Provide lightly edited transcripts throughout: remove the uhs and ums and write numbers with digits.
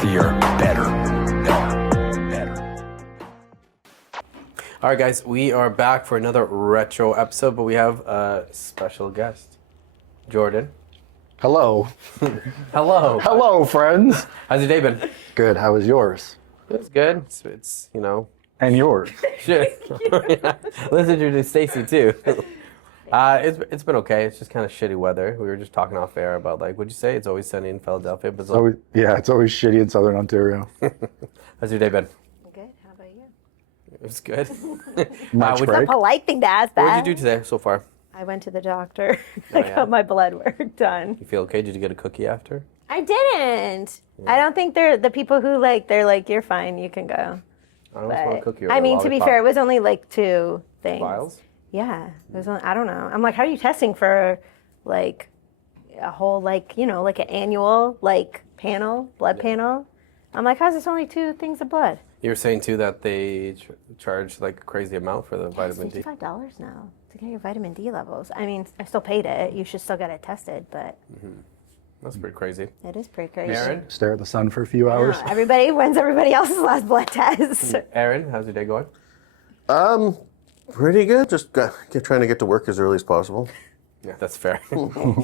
healthier, better. All right, guys, we are back for another retro episode, but we have a special guest, Jordan. Hello. Hello. Hello, friends. How's your day been? Good. How was yours? It's good. It's And yours? shit. Let's introduce Stacy too. It's been okay. It's just kind of shitty weather. We were just talking off air about would you say it's always sunny in Philadelphia? But It's always shitty in Southern Ontario. how's your day been? Good. How about you? It was good. Much what'd- break. Polite thing to ask that. What did you do today so far? I went to the doctor. I yeah? got my blood work done. You feel okay? Did you get a cookie after? I didn't. I don't think they're the people who they're like, you're fine, you can go. I almost want a But, cookie. Or I a mean, to be lollipop. fair, it was only like 2 things. Vials? Yeah. It was only, I don't know. I'm like, how are you testing for a whole like an annual panel, blood panel? I'm like, how's this only 2 things of blood? You were saying too that they charge a crazy amount for the vitamin D. $55 now to get your vitamin D levels. I mean, I still paid it. You should still get it tested, but That's pretty crazy. it is pretty crazy. Aaron? Stare at the sun for a few hours. When's everybody else's last blood test? Aaron, how's your day going? Pretty good. Just trying to get to work as early as possible. Yeah, that's fair.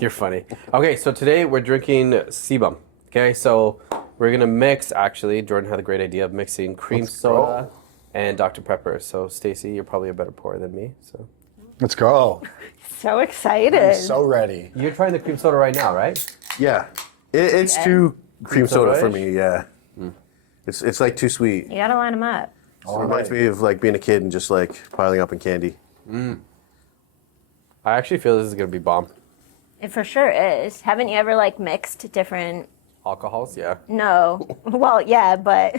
You're funny. Okay, so today we're drinking Sebum. Okay, so we're gonna mix. Actually, Jordan had a great idea of mixing cream soda and Dr. Pepper. So, Stacy, you're probably a better pourer than me. So Let's go. So excited. I'm so ready. you're trying the cream soda right now, right? Yeah, it's too cream soda for soda-ish? me. Yeah, it's like too sweet. You gotta line them up. It reminds me of being a kid and just piling up in candy. I actually feel this is gonna be bomb. It for sure is. Haven't you ever mixed different? Alcohols, yeah. No. Well, yeah, but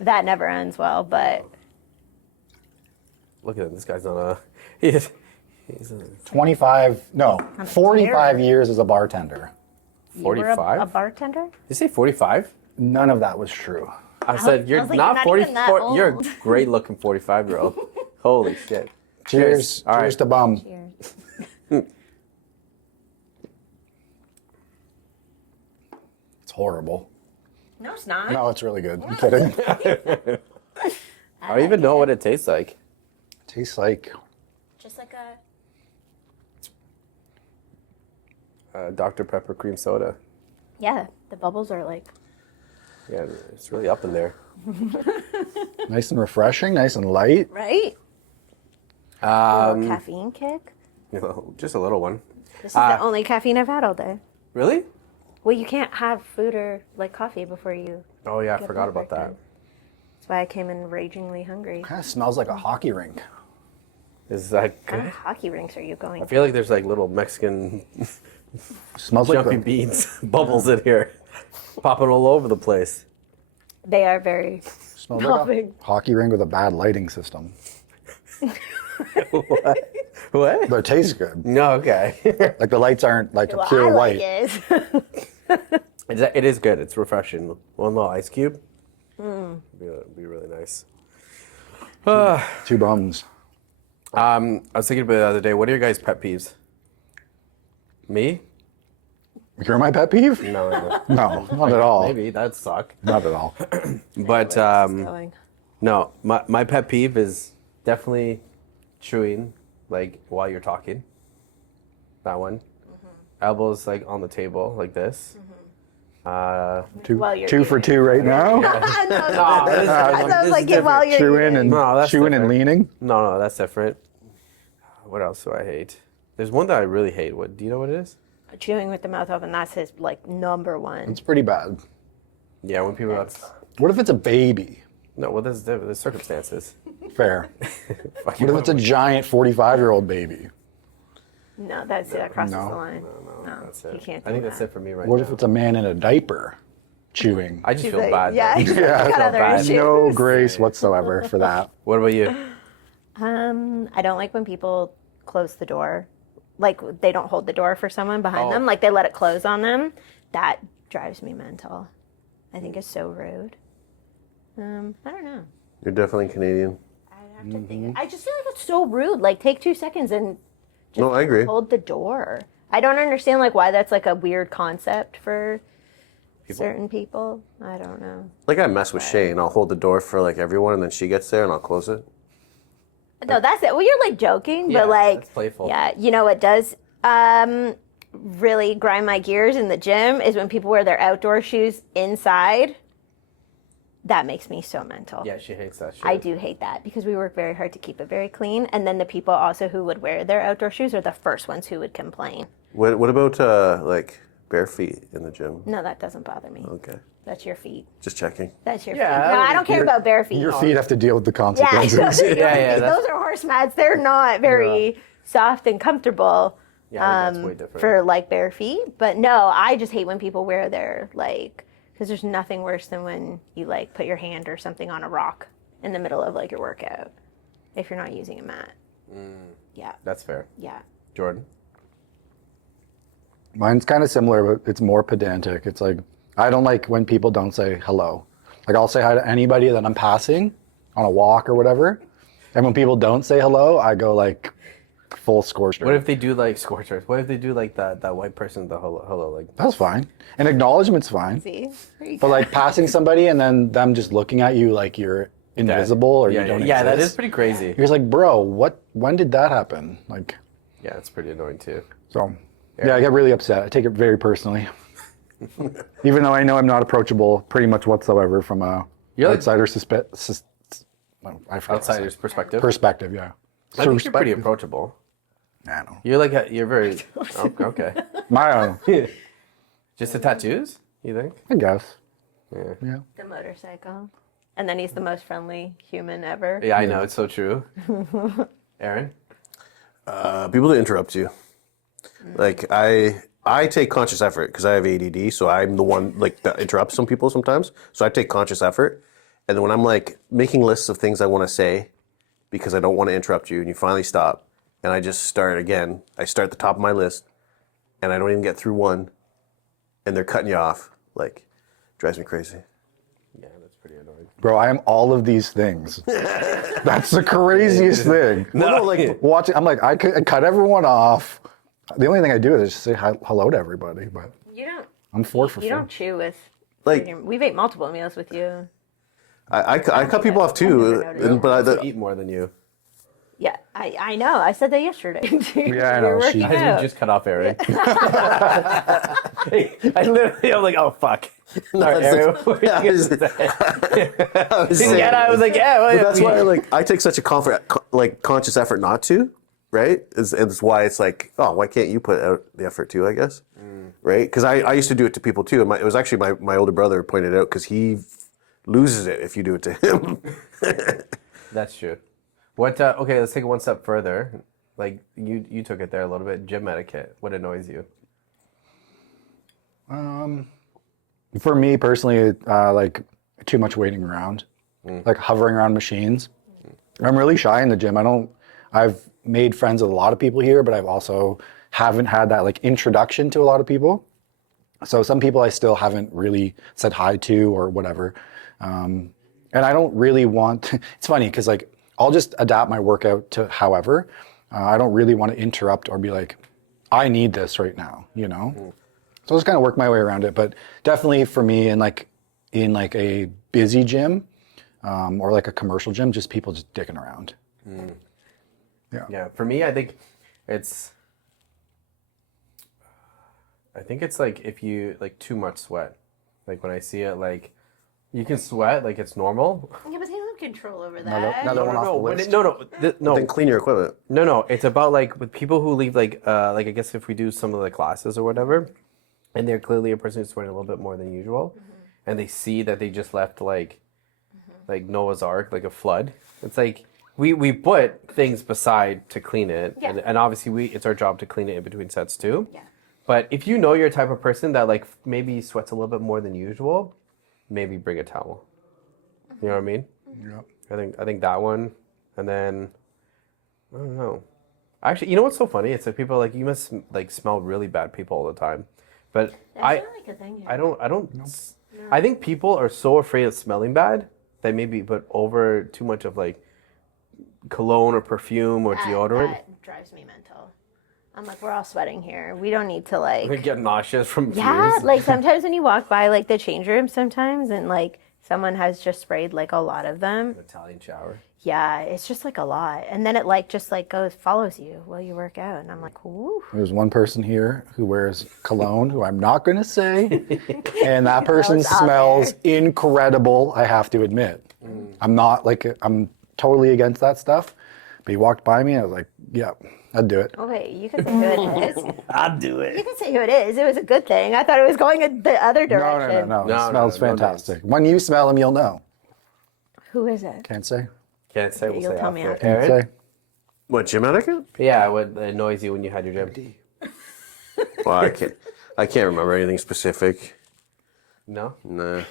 that never ends well. But Look at him. This guy's on a. He's 45 years as a bartender. you were 45. a bartender. Did you say 45? None of that was true. I said you're was like, not you're not even that 44. You're a old. great looking 45-year-old. Holy shit. Cheers. All Cheers right. to bum. Cheers. It's horrible. No, it's not. No, it's really good. I'm kidding. I don't even know what it tastes like. Tastes like Just like a. Dr. Pepper cream soda. Yeah, the bubbles are Yeah, it's really up in there. nice and refreshing, nice and light. right. A little caffeine kick. Just a little one. This is the only caffeine I've had all day. Really? Well, you can't have food or coffee before you. Oh yeah, I get forgot blood about work that. done. That's why I came in ragingly hungry. Kind of smells like a hockey rink. Is that What kind good? of hockey rinks are you going I to? feel like there's little Mexican Smells like jumpy the, beans bubbles in here, popping all over the place. They are very. smells like a Nothing. hockey rink with a bad lighting system. What? But it tastes good. No, okay. Like the lights aren't like a What pure I white. like is. It is good. It's refreshing. One little ice cube. Be really nice. Two bums. I was thinking about it the other day. What are your guys' pet peeves? Me? You're my pet peeve? No, No, not at all. maybe that'd suck. Not at all. But Going. no, my pet peeve is definitely chewing while you're talking. That one. Elbows on the table like this. While you're Two for two right now. I was like, yeah, while you're Chewing eating. and No, that's chewing and different. leaning. No, that's different. What else do I hate? There's one that I really hate. What do you know what it is? Chewing with the mouth open. That's his number one. It's pretty bad. Yeah, when people What if it's a baby? no, well, there's circumstances. Fair. What if it's a giant 45-year-old baby? No, that crosses No. the line. No, That's it. you can't. I think do that's that. it for me right What now. if it's a man in a diaper chewing? I just She's feel like, bad. yeah, though. he's got other bad. issues. No grace whatsoever for that. What about you? I don't like when people close the door. They don't hold the door for someone behind Oh. them. They let it close on them. That drives me mental. I think it's so rude. I don't know. You're definitely Canadian. I have to think. I just feel like it's so rude. Take 2 seconds and No, I agree. hold the door. I don't understand why that's a weird concept for certain people. I don't know. Like I mess with Shane. I'll hold the door for like everyone, and then she gets there, and I'll close it. No, that's it. Well, you're like joking, Yeah, but like, that's playful. yeah, you know what does really grind my gears in the gym is when people wear their outdoor shoes inside. That makes me so mental. Yeah, she hates that shit. I do hate that because we work very hard to keep it very clean, and then the people also who would wear their outdoor shoes are the first ones who would complain. What about like bare feet in the gym? No, that doesn't bother me. Okay, That's your feet. just checking. That's your Yeah, feet. No, I don't care about bare feet. Your feet have to deal with the Yeah, consequences. Yeah, those are horse mats. They're not very soft and comfortable. Yeah, I think that's way different. For like bare feet. But no, I just hate when people wear their like, because there's nothing worse than when you like put your hand or something on a rock in the middle of like your workout if you're not using a mat. Yeah, That's fair. yeah. Jordan? Mine's kind of similar, but it's more pedantic. It's like, I don't like when people don't say hello. Like, I'll say hi to anybody that I'm passing on a walk or whatever. And when people don't say hello, I go like full scorcher. What if they do like scorchers? What if they do like that white person, the hello, like... That's fine. An acknowledgement's fine. See? There you But go. like passing somebody and then them just looking at you like you're invisible or yeah, you don't yeah, exist. that is pretty crazy. You're just like, bro, when did that happen? Like, Yeah, it's pretty annoying too. so, yeah, I get really upset. I take it very personally. Even though I know I'm not approachable pretty much whatsoever from a You're like- outsider's Outsider's perspective. perspective, yeah. I think you're pretty approachable. I know. You're like, you're very... Oh, okay. My, Just the tattoos, you think? I guess. Yeah. The motorcycle. And then he's the most friendly human ever. Yeah, I know, it's so true. Aaron? People to interrupt you. Like I take conscious effort because I have ADD, so I'm the one like that interrupts some people sometimes. So I take conscious effort, and then when I'm like making lists of things I want to say, because I don't want to interrupt you, and you finally stop, and I just start again. I start at the top of my list, and I don't even get through one, and they're cutting you off. Like, drives me crazy. Yeah, that's pretty annoying. bro, I am all of these things. That's the craziest thing. No, like Watching, I'm like, I cut everyone off. The only thing I do is just say hello to everybody, but You don't. I'm four for You four. don't chew with. Like- We've ate multiple meals with you. I cut people off too, I've never but I eat more than you. Yeah, I know. I said that yesterday. Yeah, I We were know. working I out. just cut off Aaron. I literally, I'm like, oh fuck. Sorry, Aaron. What were you gonna say? Yeah, I was like, yeah. Well, But that's why I take such a conscious effort not to, right? It's why it's like, oh, why can't you put out the effort too, I guess? Right? Because I used to do it to people too. And it was actually my older brother pointed out because he loses it if you do it to him. That's true. What? Okay, let's take it one step further. Like you took it there a little bit. Gym etiquette. What annoys you? For me personally, like too much waiting around, like hovering around machines. I'm really shy in the gym. I've made friends with a lot of people here, but I've also haven't had that like introduction to a lot of people. So some people I still haven't really said hi to or whatever. And I don't really want, it's funny because like I'll just adapt my workout to however. I don't really want to interrupt or be like, I need this right now, you know? So I'll just kind of work my way around it. But definitely for me in like a busy gym or like a commercial gym, just people just dicking around. Yeah, for me, I think it's like if you like too much sweat. Like when I see it, like you can sweat, like it's normal. Yeah, but they don't have control over Another that. one off the list. No. Then clean your equipment. No. It's about like with people who leave like I guess if we do some of the classes or whatever, and they're clearly a person who's sweating a little bit more than usual, and they see that they just left like Noah's Ark, like a flood. It's like we put things beside to clean it, Yeah. and obviously it's our job to clean it in between sets too. Yeah. But if you know you're a type of person that like maybe sweats a little bit more than usual, maybe bring a towel. You know what I mean? Yep. I think that one, and then I don't know. Actually, you know what's so funny? It's like people are like you must like smell really bad people all the time, but That's I not like a thing here. I don't. I think people are so afraid of smelling bad that maybe put over too much of like cologne or perfume or deodorant. That drives me mental. I'm like, we're all sweating here. We don't need to I like. get nauseous from Yeah, fumes. like sometimes when you walk by like the change room sometimes and like someone has just sprayed like a lot of them. Italian shower. Yeah, it's just like a lot. And then it like just like follows you while you work out. And I'm like, ooh. There's one person here who wears cologne, who I'm not going to say, and that person it's out smells incredible, I have to admit. I'm not like, I'm totally against that stuff, but he walked by me and I was like, yeah, I'd do it. Oh wait, you can say who it is. I'd do You it. can say who it is. It was a good thing. I thought it was going in the other No, direction. no, no, No, it smells no fantastic. When you smell him, you'll know. Who is it? Can't say. Can't say. We'll You'll say tell me after. after. Can't Aaron? say. What, gym etiquette? Yeah, what annoys you when you had your gym? Well, I can't remember anything specific. No? Nah.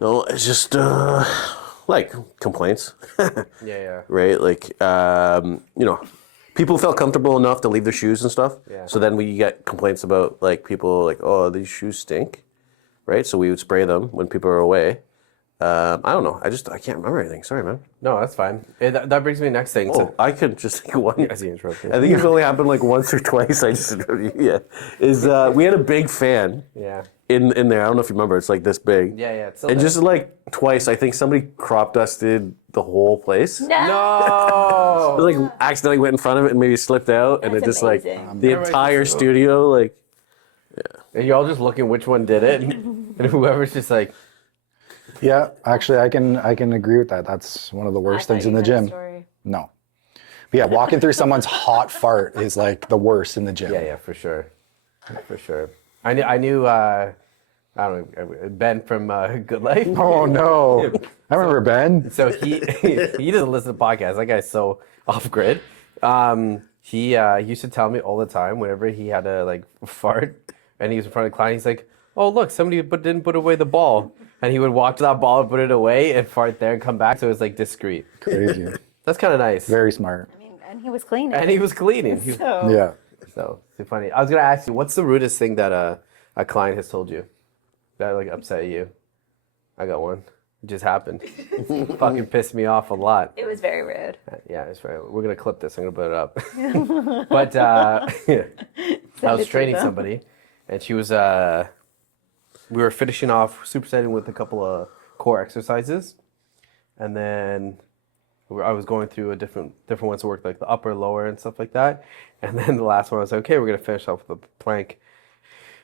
No, it's just like complaints, Yeah. right? Like people felt comfortable enough to leave their shoes and stuff. Yeah. So then we get complaints about like people like, oh, these shoes stink, right? So we would spray them when people are away. I don't know. I can't remember anything. Sorry, man. No, that's fine. That brings me to the next thing. Oh, I could just think of one. As you interrupted. I think it's only happened like once or twice. I just yeah. We had a big fan Yeah. in there. I don't know if you remember. It's like this big. Yeah. It's still And there. just like twice, I think somebody crop dusted the whole place. No! It, like accidentally went in front of it and maybe slipped out, and it That's just like amazing. the entire studio like. And you're all just looking which one did it, and whoever's just like, Yeah, actually, I can agree with that. That's one of the worst things in the gym. No. But yeah, walking through someone's hot fart is like the worst in the gym. yeah, for sure. I knew I don't know, Ben from Good Life. Oh no. I remember Ben. So he doesn't listen to podcasts. That guy's so off grid. He used to tell me all the time whenever he had to like fart and he was in front of the client, he's like, "Oh look, somebody didn't put away the ball," and he would walk to that ball and put it away and fart there and come back. So it was like discreet. Crazy. That's kind of nice. Very smart. I mean, and he was cleaning. And he was cleaning. So, Yeah. So it's funny. I was gonna ask you, what's the rudest thing that a client has told you that like upset you? I got one. It just happened. Fucking pissed me off a lot. it was very rude. Yeah, it's right. We're gonna clip this. I'm gonna put it up. But I was it to training them. somebody, and she was. We were finishing off supersetting with a couple of core exercises, and then I was going through a different ones to work like the upper, lower, and stuff like that. And then the last one, I was like, okay, we're gonna finish off with the plank.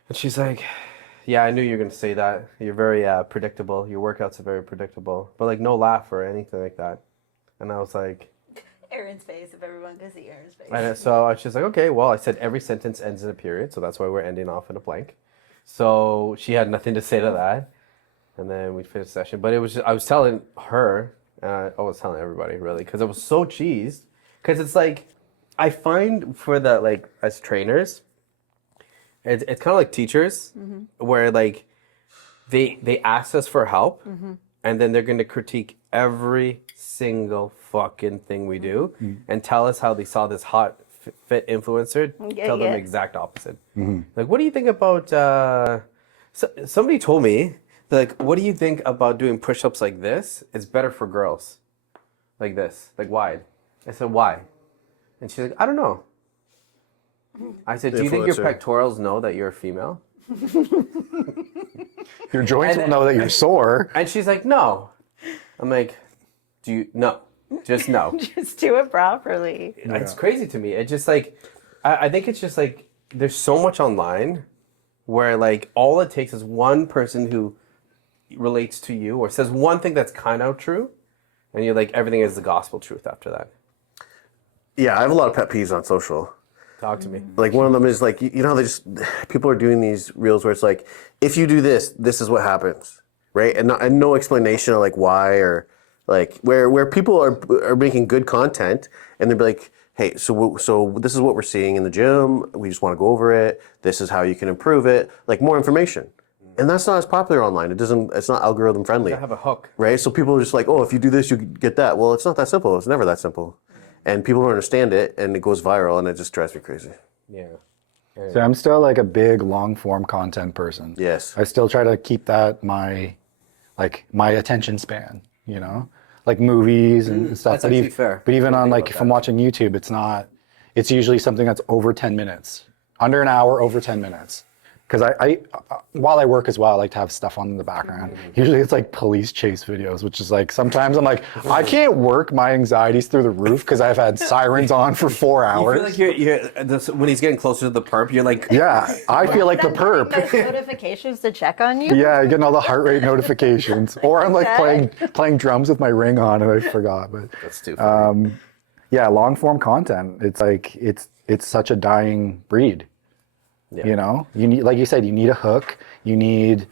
And she's like, yeah, I knew you were gonna say that. You're very predictable. Your workouts are very predictable, but like no laugh or anything like that. And I was like, Aaron's face, if everyone could see Aaron's face. and so she's like, okay, well, I said every sentence ends in a period, so that's why we're ending off in a blank. So she had nothing to say to that, and then we finished the session. But it was just, I was telling her, I was telling everybody really, because I was so cheesed. Because it's like, I find for the like as trainers, it's kind of like teachers, where like they ask us for help, and then they're going to critique every single fucking thing we do, and tell us how they saw this hot fit influencer tell them the exact opposite. Like, what do you think about? Somebody told me, like, what do you think about doing push-ups like this? It's better for girls, like this, like wide. I said, why? And she's like, I don't know. I said, do you think your Influencer. pectorals know that you're a female? Your joints will know that you're sore. And she's like, no. I'm like, do you? No, just no. Just do it properly. It's crazy to me. It's just like, I think it's just like, there's so much online where like all it takes is one person who relates to you or says one thing that's kind of true, and you're like, everything is the gospel truth after that. Yeah, I have a lot of pet peeves on social. Talk to me. Like one of them is like, you know how they just, people are doing these reels where it's like, if you do this, this is what happens, right? And no explanation of like why, or like where people are making good content and they'll be like, hey, so this is what we're seeing in the gym. We just want to go over it. This is how you can improve it. Like more information. And that's not as popular online. It's not algorithm friendly. I have a hook. Right? So people are just like, oh, if you do this, you get that. Well, it's not that simple. It's never that simple. And people don't understand it, and it goes viral, and it just drives me crazy. Yeah. So I'm still like a big long form content person. Yes. I still try to keep that my attention span, like movies and stuff. that's actually fair. But even on Think like about if I'm watching YouTube, it's not it's usually something that's over 10 minutes, under an hour, over 10 minutes. Because I while I work as well, I like to have stuff on in the background. Usually it's like police chase videos, which is like, sometimes I'm like, I can't work. My anxiety's through the roof because I've had sirens on for 4 hours. You feel like when he's getting closer to the perp, you're like, Yeah, I feel like the That's perp. those notifications to check on you. Yeah, getting all the heart rate notifications. Or I'm like Okay. playing drums with my ring on and I forgot. But that's too funny. yeah, long form content. It's like it's such a dying breed. Yeah. You know, you need, like you said, you need a hook. You need,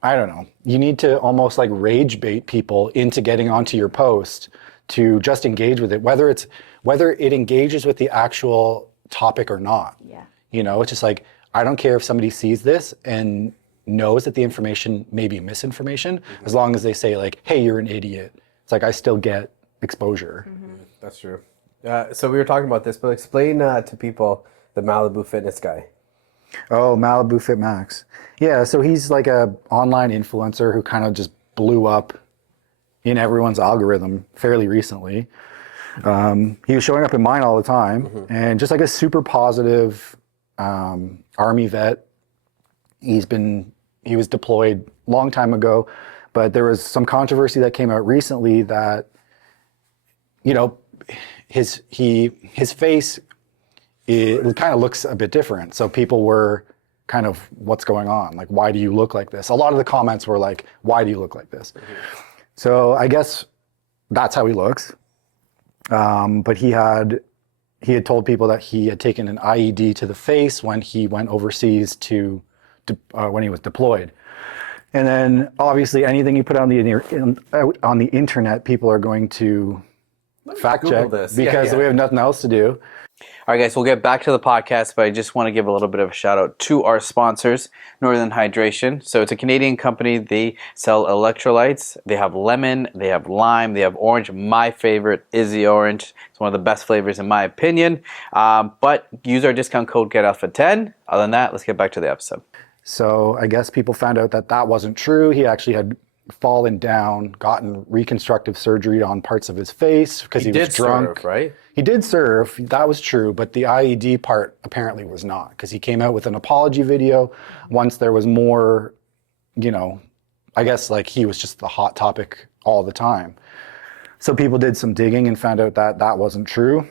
I don't know, you need to almost like rage bait people into getting onto your post to just engage with it, whether it engages with the actual topic or not. Yeah. You know, it's just like, I don't care if somebody sees this and knows that the information may be misinformation, as long as they say like, hey, you're an idiot. It's like, I still get exposure. That's true. So we were talking about this, but explain to people the Malibu fitness guy. Oh, Malibu Fit Max. Yeah, so he's like a online influencer who kind of just blew up in everyone's algorithm fairly recently. He was showing up in mine all the time, and just like a super positive Army vet. He was deployed a long time ago, but there was some controversy that came out recently that, you know, his face, it kind of looks a bit different. So people were kind of, what's going on? Like, why do you look like this? A lot of the comments were like, why do you look like this? So I guess that's how he looks. But he had told people that he had taken an IED to the face when he went overseas when he was deployed. And then obviously anything you put on the internet, people are going to fact Google check this. because Yeah. we have nothing else to do. All right, guys, we'll get back to the podcast, but I just want to give a little bit of a shout out to our sponsors, Northern Hydration. So it's a Canadian company. They sell electrolytes. They have lemon, they have lime, they have orange. My favorite is the orange. It's one of the best flavors in my opinion. But use our discount code GetAlpha10. Other than that, let's get back to the episode. So I guess people found out that wasn't true. He actually had fallen down, gotten reconstructive surgery on parts of his face because he was drunk. Serve, right? He did serve, that was true, but the IED part apparently was not, because he came out with an apology video once there was more, you know, I guess like he was just the hot topic all the time. So people did some digging and found out that wasn't true,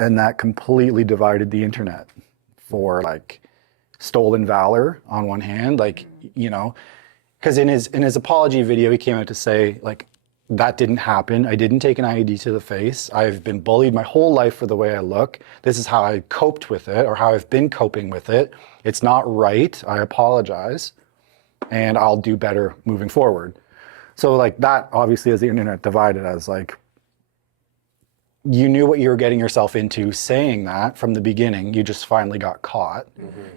and that completely divided the internet for like stolen valor on one hand, like, you know, because in his apology video, he came out to say, like, that didn't happen. I didn't take an IED to the face. I've been bullied my whole life for the way I look. This is how I coped with it, or how I've been coping with it. It's not right. I apologize, and I'll do better moving forward. So, like, that obviously as the internet divided as, like, you knew what you were getting yourself into saying that from the beginning. You just finally got caught.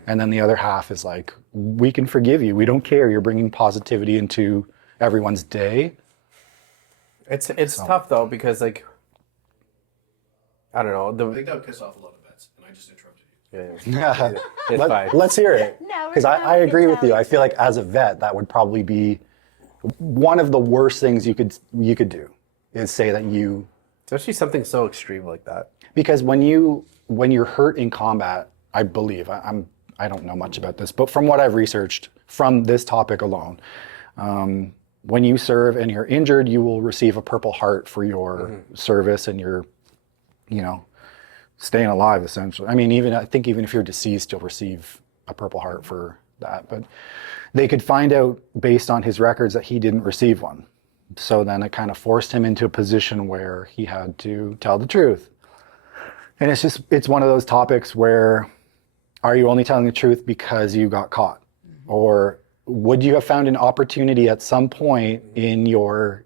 And then the other half is like, we can forgive you. We don't care. You're bringing positivity into everyone's day. It's tough though, because like, I don't know. I think that would piss off a lot of vets, and I just interrupted you. It's fine. Let's hear it. No, we're Because gonna I agree get with you. that. I feel like as a vet, that would probably be one of the worst things you could do, is say that you, Especially something so extreme like that. because when you're hurt in combat, I believe, I don't know much about this, but from what I've researched from this topic alone, when you serve and you're injured, you will receive a Purple Heart for your service and your, you know, staying alive essentially. I mean, I think even if you're deceased, you'll receive a Purple Heart for that. But they could find out based on his records that he didn't receive one. So then it kind of forced him into a position where he had to tell the truth. And it's one of those topics where, are you only telling the truth because you got caught? Or would you have found an opportunity at some point in your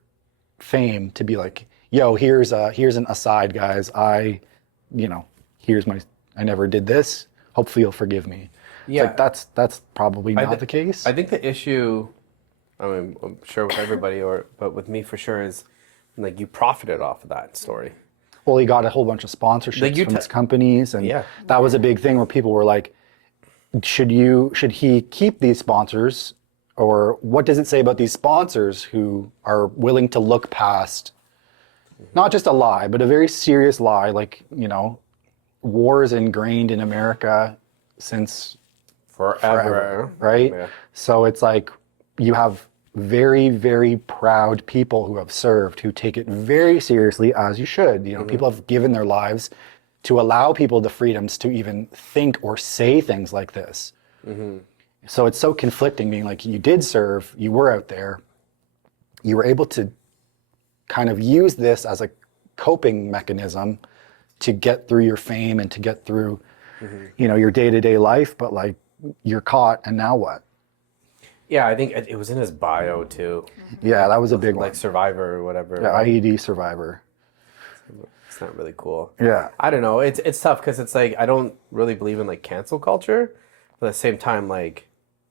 fame to be like, yo, here's an aside, guys. I never did this. Hopefully you'll forgive me. Yeah. It's like that's probably not the case. I think the issue, I mean, I'm sure with everybody, but with me for sure, is like you profited off of that story. Well, he got a whole bunch of sponsorships Like from his companies, and Yeah. that was a big thing where people were like, should he keep these sponsors, or what does it say about these sponsors who are willing to look past not just a lie, but a very serious lie, like, you know, wars ingrained in America since Forever. right? Yeah. So it's like you have very, very proud people who have served, who take it very seriously, as you should. You know, people have given their lives to allow people the freedoms to even think or say things like this. So it's so conflicting, being like, you did serve, you were out there, you were able to kind of use this as a coping mechanism to get through your fame and to get through, you know, your day-to-day life, but like, you're caught, and now what? Yeah, I think it was in his bio too. Yeah, that was a big one. Like Survivor or whatever. Yeah, IED survivor. It's not really cool. Yeah. I don't know. It's tough because it's like I don't really believe in like cancel culture, but at the same time, like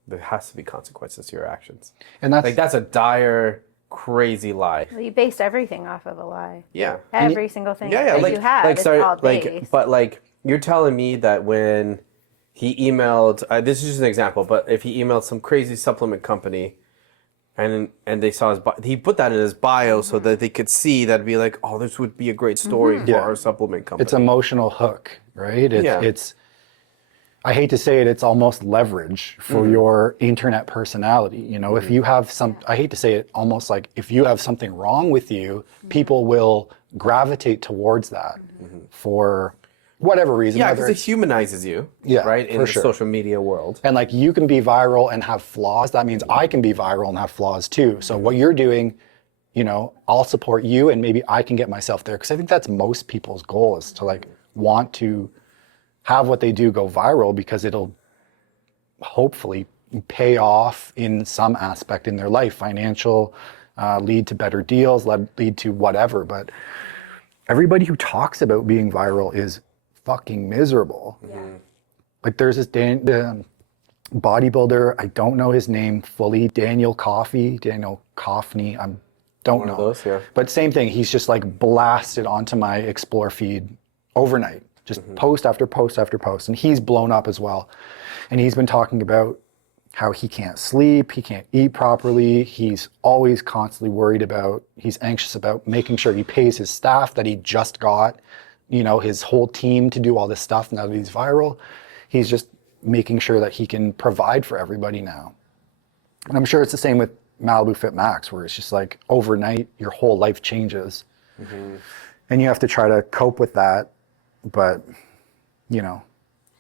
there has to be consequences to your actions. And that's Like that's a dire, crazy lie. Well, you based everything off of a lie. Yeah. Every single thing Yeah, yeah. that Like you have is sorry, all like based. but like you're telling me that when he emailed, this is just an example, but if he emailed some crazy supplement company, and they saw he put that in his bio so that they could see that'd be like, oh, this would be a great story for Yeah. our supplement company. it's emotional hook, right? It's I hate to say it, it's almost leverage for your internet personality. You know, if you have I hate to say it, almost like if you have something wrong with you, people will gravitate towards that for whatever reason. Yeah, whether because it humanizes you, Yeah, right, in for the sure. social media world. And like you can be viral and have flaws. That means I can be viral and have flaws too. So what you're doing, you know, I'll support you and maybe I can get myself there. Because I think that's most people's goal, is to like want to have what they do go viral, because it'll hopefully pay off in some aspect in their life, financial, lead to better deals, lead to whatever. But everybody who talks about being viral is fucking miserable. Like there's this bodybuilder, I don't know his name fully, Daniel Coffey, I don't know. of those, yeah. But same thing, he's just like blasted onto my Explore feed overnight, just post after post after post, and he's blown up as well. And he's been talking about how he can't sleep, he can't eat properly, he's always constantly worried about, he's anxious about making sure he pays his staff that he just got, you know, his whole team to do all this stuff now that he's viral. He's just making sure that he can provide for everybody now. And I'm sure it's the same with Malibu Fit Max, where it's just like overnight, your whole life changes. And you have to try to cope with that. But, you know,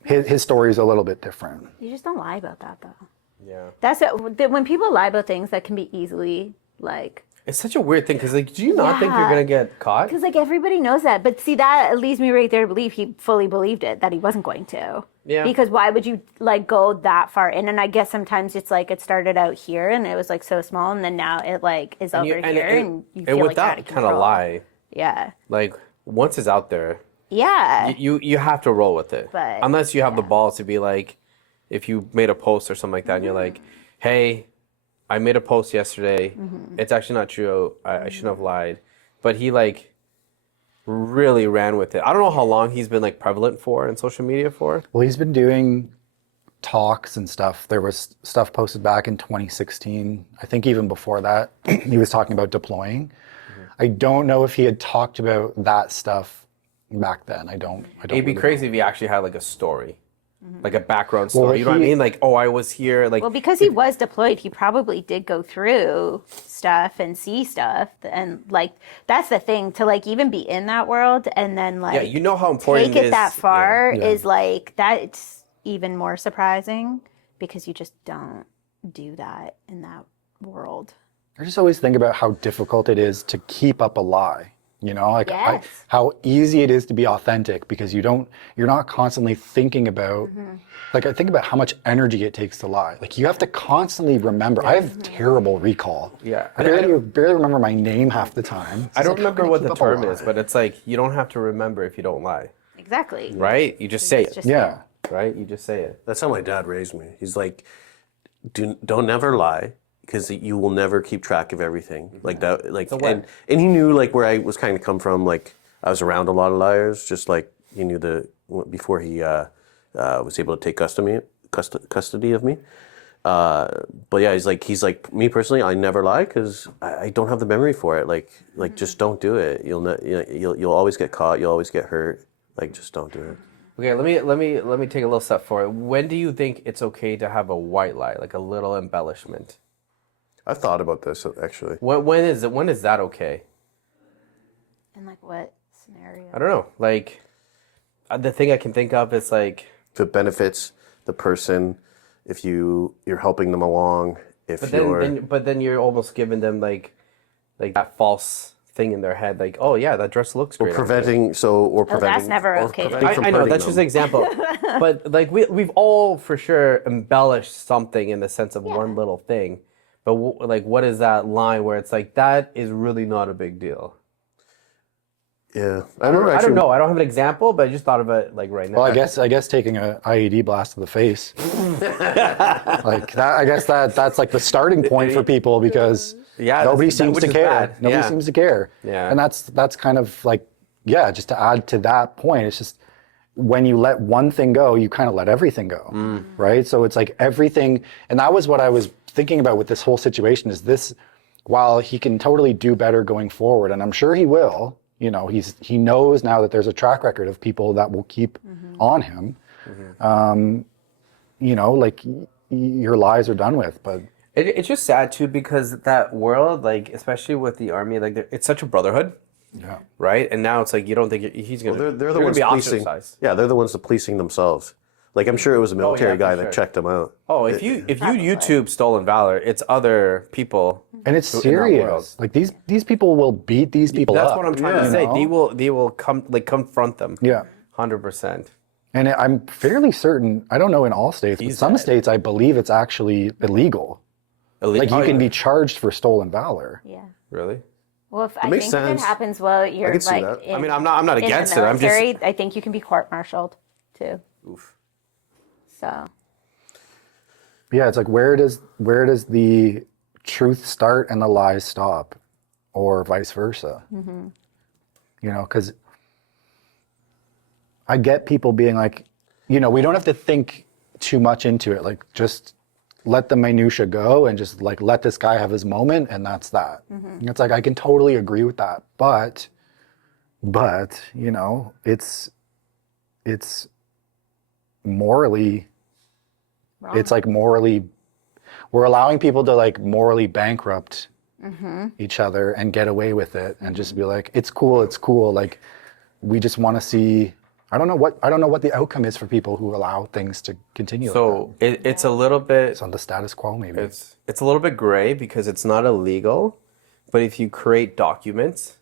his story is a little bit different. You just don't lie about that, though. Yeah. That's it. When people lie about things, that can be easily like. It's such a weird thing because, like, do you not think you're going to get caught? Because, like, everybody knows that. But see, that leads me right there to believe he fully believed it, that he wasn't going to. Yeah. Because why would you, like, go that far in? And I guess sometimes it's like it started out here and it was, like, so small. And then now it, like, is over here and you feel and with like you're out that of kind of control. lie, Yeah. like, once it's out there, Yeah. you have to roll with it. But, unless you have the balls to be like, if you made a post or something like that and you're like, hey, I made a post yesterday. It's actually not true. I shouldn't have lied. But he like really ran with it. I don't know how long he's been like prevalent for in social media for. Well, he's been doing talks and stuff. There was stuff posted back in 2016. I think even before that, he was talking about deploying. I don't know if he had talked about that stuff back then. I don't It'd be really crazy if he actually had like a story. Like a background story. Well, you know what I he- mean? Like, oh, I was here. Like, Well, because he was deployed, he probably did go through stuff and see stuff. And, like, that's the thing, to, like, even be in that world and then, like, yeah, you know how important take it it is. that far Yeah. is, like, that's even more surprising because you just don't do that in that world. I just always think about how difficult it is to keep up a lie. You know, like Yes. how easy it is to be authentic because you're not constantly thinking about, like I think about how much energy it takes to lie. Like you have to constantly remember. I have terrible recall. Yeah. I barely remember my name half the time. I don't remember what the keep up a term lie. is, but it's like you don't have to remember if you don't lie, Exactly. right? You just say It's it, just- Yeah. right? You just say it. That's how my dad raised me. He's like, don't never lie because you will never keep track of everything like that. Like, and he knew like where I was kind of come from. Like I was around a lot of liars. Just like he knew before he was able to take custody of me. But yeah, he's like me personally. I never lie because I don't have the memory for it. Like just don't do it. You'll always get caught. You'll always get hurt. Like just don't do it. Okay, let me take a little step forward. When do you think it's okay to have a white lie, like a little embellishment? I've thought about this actually. When is it? When is that okay? In like what scenario? I don't know. Like the thing I can think of is like. If it benefits the person, if you're helping them along, if But then you're almost giving them like that false thing in their head, like, oh yeah, that dress looks great. That's never okay. I know that's just an example, but like we've all for sure embellished something in the sense of one little thing, but like what is that line where it's like that is really not a big deal? Yeah, I don't know. I don't have an example, but I just thought of it like right now. Well, I guess taking a IED blast to the face, like that. I guess that's like the starting point for people because nobody seems to care. Nobody seems to care. Yeah, and that's kind of like just to add to that point. It's just when you let one thing go, you kind of let everything go, right? So it's like everything, and that was what I was thinking about with this whole situation. Is this while he can totally do better going forward, and I'm sure he will. You know, he knows now that there's a track record of people that will keep on him. You know, like your lies are done with. But it's just sad too because that world, like especially with the army, like it's such a brotherhood. Yeah. Right. And now it's like you don't think he's gonna. Well, they're the ones policing. Yeah, they're the ones that policing themselves. Like I'm sure it was a military guy that checked them out. Oh, if you YouTube stolen valor, it's other people. And it's serious. Like these people will beat these people up. That's what I'm trying to say. They will confront them. Yeah. 100%. And I'm fairly certain, I don't know in all states, but some states I believe it's actually illegal. Like you can be charged for stolen valor. Yeah. Really? Well, I think if it happens while you're like I mean, I'm not against it. I'm just I think you can be court-martialed too. Oof. So. Yeah, it's like where does the truth start and the lies stop, or vice versa? You know, because I get people being like, you know, we don't have to think too much into it. Like, just let the minutia go and just like let this guy have his moment, and that's that. It's like I can totally agree with that, but you know, it's morally, wrong. It's like morally. We're allowing people to like morally bankrupt each other and get away with it and just be like, it's cool. Like, we just want to see. I don't know what the outcome is for people who allow things to continue. So it's a little bit. It's on the status quo, maybe. It's a little bit gray because it's not illegal, but if you create documents,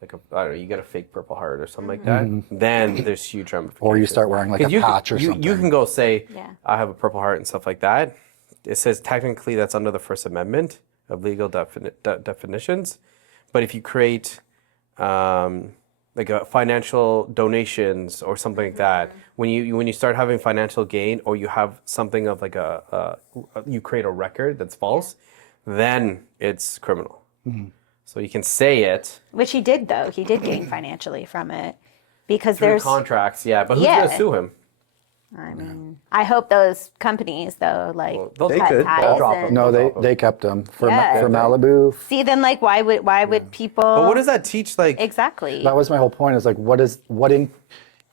like I don't know, you get a fake Purple Heart or something like that, then there's huge ramifications. Or you start wearing like a patch or something. You can go say, I have a Purple Heart and stuff like that. It says technically that's under the First Amendment of legal definitions, but if you create like a financial donations or something like that, when you start having financial gain or you have something of like you create a record that's false, then it's criminal. So you can say it, which he did though. He did gain financially from it because through there's contracts, but who's going to sue him? I mean, I hope those companies though, like they could. No, they kept them for Malibu. See, then like why would people? But what does that teach? Like exactly. That was my whole point. Is like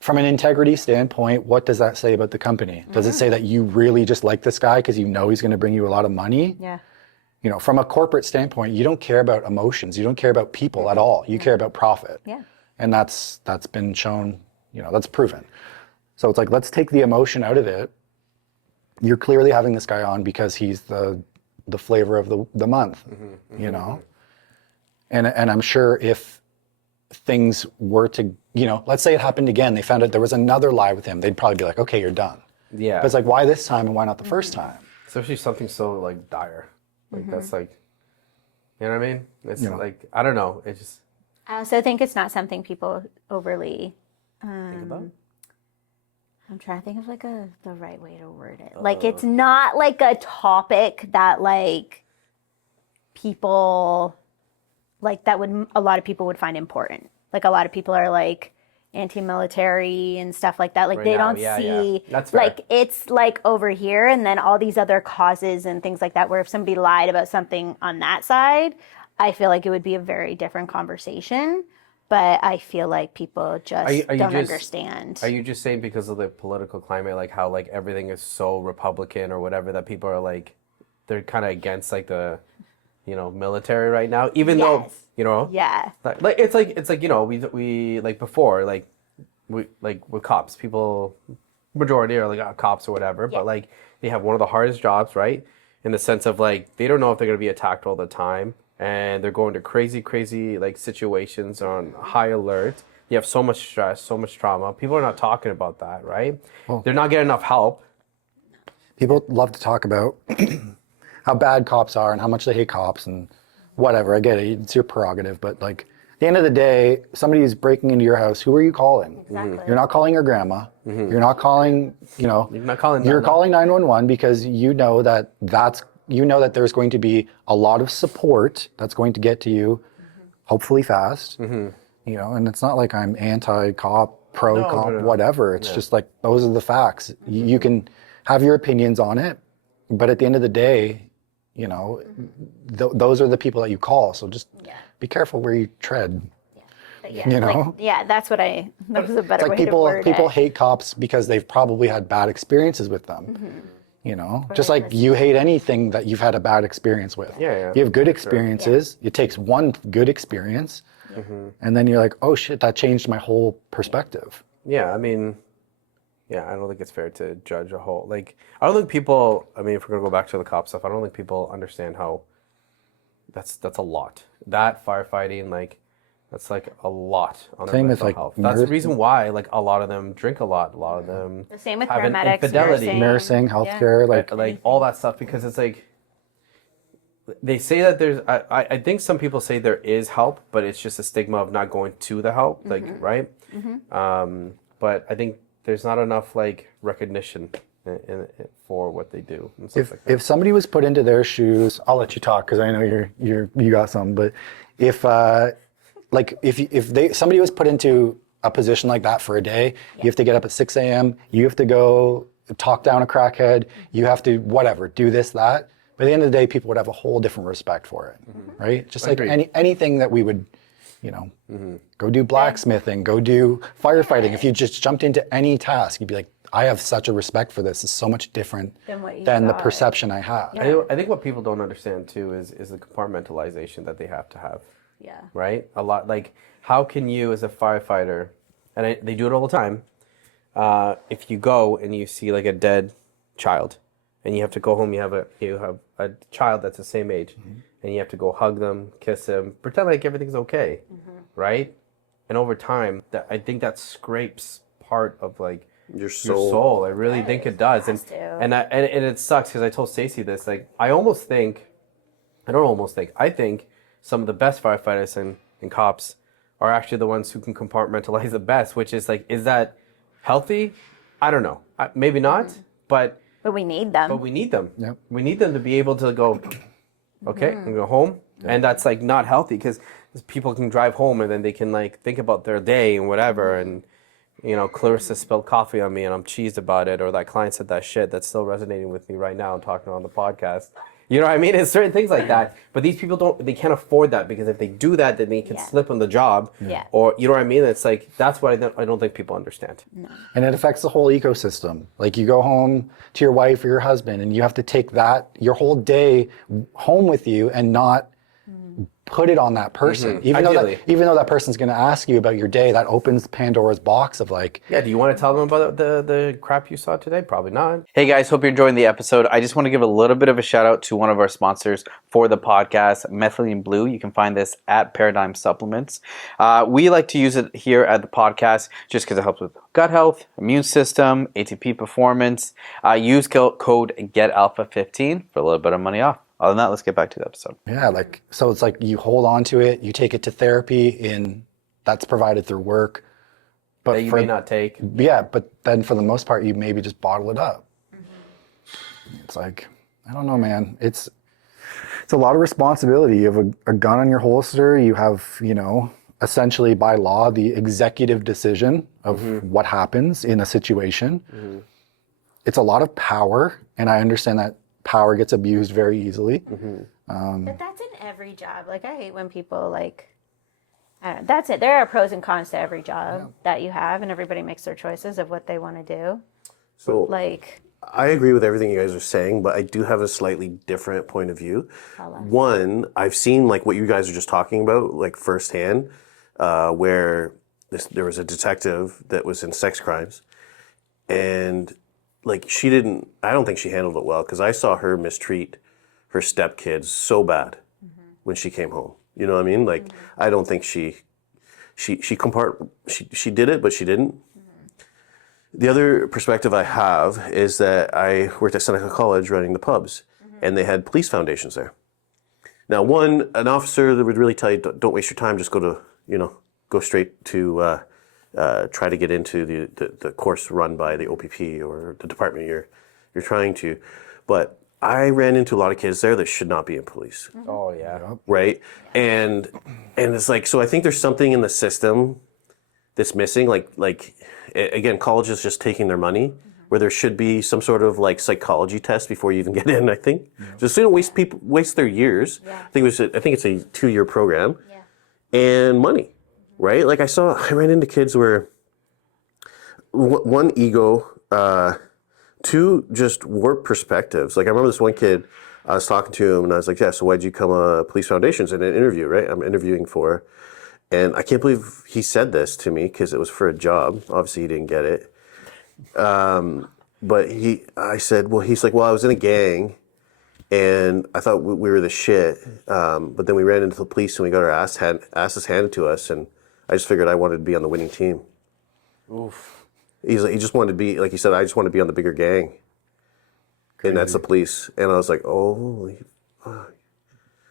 from an integrity standpoint, what does that say about the company? Does it say that you really just like this guy because you know he's going to bring you a lot of money? Yeah. You know, from a corporate standpoint, you don't care about emotions. You don't care about people at all. You care about profit. Yeah. And that's been shown. You know, that's proven. So it's like, let's take the emotion out of it. You're clearly having this guy on because he's the flavor of the month, you know? And I'm sure if things were to, you know, let's say it happened again, they found out there was another lie with him, they'd probably be like, okay, you're done. Yeah. But it's like, why this time and why not the first time? Especially something so like dire. Like that's like, you know what I mean? It's like, I don't know. It just. I also think it's not something people overly think about. I'm trying to think of like the right way to word it. Like it's not like a topic that like people like that would a lot of people would find important. Like a lot of people are like anti-military and stuff like that. Like right they now, don't see That's fair. like it's like over here and then all these other causes and things like that where if somebody lied about something on that side, I feel like it would be a very different conversation. But I feel like people just Are you don't just- understand. Are you just saying because of the political climate, like how like everything is so Republican or whatever, that people are like, they're kind of against like the, military right now, even though, Yes. Yeah. like it's like we like before, like we like with cops, people majority are like cops or whatever, but like they have one of the hardest jobs, right? In the sense of like they don't know if they're going to be attacked all the time, and they're going to crazy like situations on high alert. You have so much stress, so much trauma. People are not talking about that, right? They're not getting enough help. People love to talk about how bad cops are and how much they hate cops and whatever. I get it. It's your prerogative. But like at the end of the day, somebody's breaking into your house. Who are you calling? Exactly. You're not calling your grandma. You're not calling, You're not calling. You're calling 911 because you know that there's going to be a lot of support that's going to get to you, hopefully fast. And it's not like I'm anti-cop, pro-cop, No. whatever. It's just like those are the facts. You can have your opinions on it, but at the end of the day, those are the people that you call. So just be careful where you tread. Yeah, that's what that was a better It's like way to word people it. hate cops because they've probably had bad experiences with them. Just like you hate anything that you've had a bad experience with. Yeah. You have good experiences. It takes one good experience, and then you're like, oh shit, that changed my whole perspective. Yeah, I mean, I don't think it's fair to judge a whole, like, I don't think people, I mean, if we're going to go back to the cop stuff, I don't think people understand how that's a lot. That firefighting, like, that's like a lot on their Same with, mental like, health. That's the reason why, like, a lot of them drink a lot of them The same with have an paramedics, infidelity. Nursing, healthcare, like all that stuff, because it's like, they say that there's, I think some people say there is help, but it's just a stigma of not going to the help, like, right? But I think there's not enough like recognition for what they do and stuff like that. If somebody was put into their shoes, I'll let you talk because I know you got some. But if somebody was put into a position like that for a day, you have to get up at 6 a.m. You have to go talk down a crackhead. You have to whatever do this that. By the end of the day, people would have a whole different respect for it, right? Just like anything that we would, go do blacksmithing, go do firefighting. If you just jumped into any task, you'd be like, I have such a respect for this. It's so much different than the perception I have. I think what people don't understand too is the compartmentalization that they have to have. Yeah. Right? A lot, like, how can you as a firefighter, and they do it all the time, if you go and you see like a dead child, and you have to go home, you have a child that's the same age, and you have to go hug them, kiss them, pretend like everything's okay, right? And over time, I think that scrapes part of like Your soul. your soul. I really think it does, and it sucks because I told Stacey this. Like, I think some of the best firefighters and cops are actually the ones who can compartmentalize the best. Which is like, is that healthy? I don't know. Maybe not, but we need them. But we need them. Yep. We need them to be able to go, okay, and go home. And that's like not healthy because people can drive home and then they can like think about their day and whatever. And, Clarissa spilled coffee on me and I'm cheesed about it. Or that client said that shit that's still resonating with me right now. I'm talking on the podcast. You know what I mean? It's certain things like that. But these people they can't afford that because if they do that, then they can slip on the job. Yeah. Or, you know what I mean? It's like, that's what I don't think people understand. No. And it affects the whole ecosystem. Like you go home to your wife or your husband and you have to take your whole day home with you and not put it on that person. Even though that person's going to ask you about your day, that opens Pandora's box of like... Yeah, do you want to tell them about the crap you saw today? Probably not. Hey guys, hope you're enjoying the episode. I just want to give a little bit of a shout out to one of our sponsors for the podcast, Methylene Blue. You can find this at Paradigm Supplements. We like to use it here at the podcast just because it helps with gut health, immune system, ATP performance. Use code GETALPHA15 for a little bit of money off. Other than that, let's get back to the episode. Yeah, so it's like you hold on to it, you take it to therapy, that's provided through work. But that you may not take. Yeah, but then for the most part, you maybe just bottle it up. It's like, I don't know, man. It's a lot of responsibility. You have a gun on your holster. You have, essentially by law, the executive decision of what happens in a situation. It's a lot of power, and I understand that power gets abused very easily. But that's in every job. Like, I hate when people I don't know. That's it. There are pros and cons to every job that you have, and everybody makes their choices of what they want to do. So Like, I agree with everything you guys are saying, but I do have a slightly different point of view. One, I've seen like what you guys are just talking about, like firsthand, where there was a detective that was in sex crimes, and like I don't think she handled it well because I saw her mistreat her stepkids so bad when she came home. You know what I mean? Like I don't think she did it, but she didn't. The other perspective I have is that I worked at Seneca College running the pubs, and they had police foundations there. Now, an officer that would really tell you, don't waste your time, just go straight to try to get into the course run by the OPP or the department you're trying to. But I ran into a lot of kids there that should not be in police. Oh yeah. Right? And it's like, so I think there's something in the system that's missing. Like again, college is just taking their money, where there should be some sort of like psychology test before you even get in, I think. Just so you don't waste their years. I think it's a 2-year program. And money, right? Like I ran into kids where one ego, two just warped perspectives. Like I remember this one kid, I was talking to him and I was like, yeah, so why'd you come Police Foundations in an interview, right? I'm interviewing for, and I can't believe he said this to me because it was for a job. Obviously he didn't get it. But I said, he's like, well, I was in a gang and I thought we were the shit. But then we ran into the police and we got our asses handed to us. And I just figured I wanted to be on the winning team. Oof. He's like, he just wanted to be, like he said, I just want to be on the bigger gang. Crazy. And that's the police. And I was like, oh,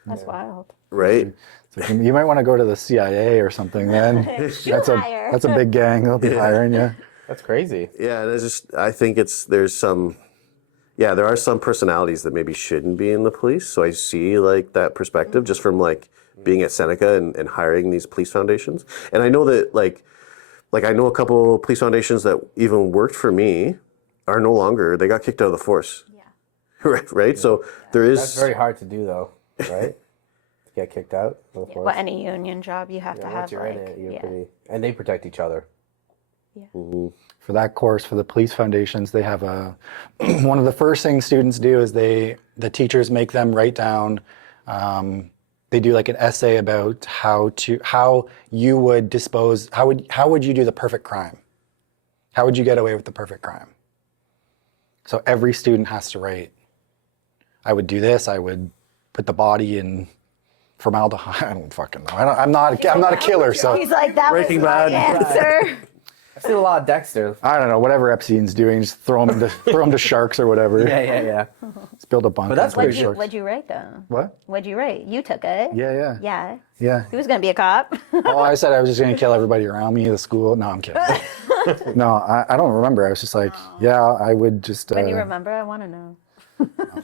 that's wild. Right? Like, you might want to go to the CIA or something, then. That's a big gang. They'll be hiring you. That's crazy. Yeah, and I think there are some personalities that maybe shouldn't be in the police. So I see like that perspective just from like being at Seneca and hiring these police foundations. And I know that like I know a couple police foundations that even worked for me are no longer, they got kicked out of the force. Yeah. right? So there is... That's very hard to do though, right? To get kicked out of the force. Well, any union job you have to have once you're in it, you're pretty... And they protect each other. Yeah. Mm-hmm. For that course, for the police foundations, they have one of the first things students do is the teachers make them write down, they do like an essay about how you would dispose, how would you do the perfect crime? How would you get away with the perfect crime? So every student has to write, I would do this, I would put the body in formaldehyde. I don't fucking know. I'm not a killer, so. He's like, that Breaking was my Bad. answer. I've seen a lot of Dexter. I don't know, whatever Epstein's doing, just throw him to sharks or whatever. Yeah. Let's build a bunker. But that's and put crazy. sharks. What'd you write though? What? What'd you write? You took it. Yeah. Yeah. He was gonna be a cop. Oh, I said I was just going to kill everybody around me, the school. No, I'm kidding. No, I don't remember. I was just like, yeah, I would just... When you remember, I want to know.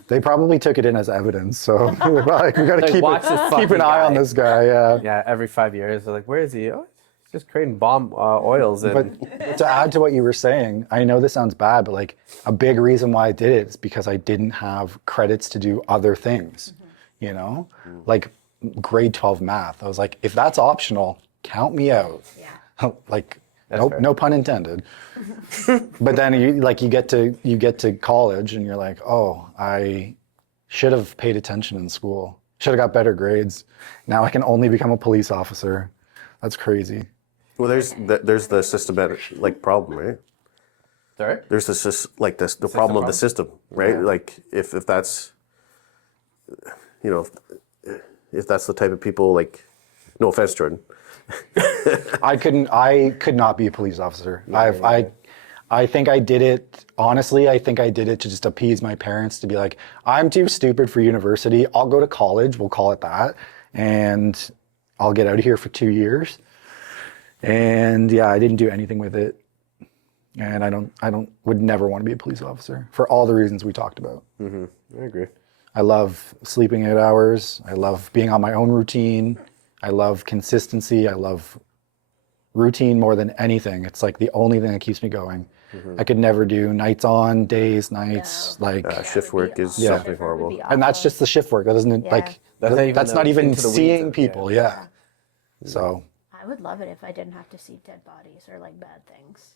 They probably took it in as evidence, so we got to watch this keep fucking an eye on guy. this guy, yeah. Yeah, every 5 years, they're like, where is he? Oh, he's just creating bomb oils. And But to add to what you were saying, I know this sounds bad, but like a big reason why I did it is because I didn't have credits to do other things, you know? Like grade 12 math. I was like, if that's optional, count me out. Yeah. Like, fair. no pun intended. But then you get to college and you're like, oh, I should have paid attention in school. Should have got better grades. Now I can only become a police officer. That's crazy. Well, there's the systematic like problem, right? sorry? There's the problem of the system, right? Yeah. Like if that's, you know, if that's the type of people, like, no offense, Jordan. I could not be a police officer. I think I did it, honestly, I think I did it to just appease my parents, to be like, I'm too stupid for university. I'll go to college, we'll call it that, and I'll get out of here for 2 years. And yeah, I didn't do anything with it. And would never want to be a police officer for all the reasons we talked about. Mm-hmm. I agree. I love sleeping 8 hours. I love being on my own routine. I love consistency. I love routine more than anything. It's like the only thing that keeps me going. Mm-hmm. I could never do nights on, days, nights, shift work is something horrible. And that's just the shift work. That doesn't that's not even seeing people. Yeah. So I would love it if I didn't have to see dead bodies or like bad things.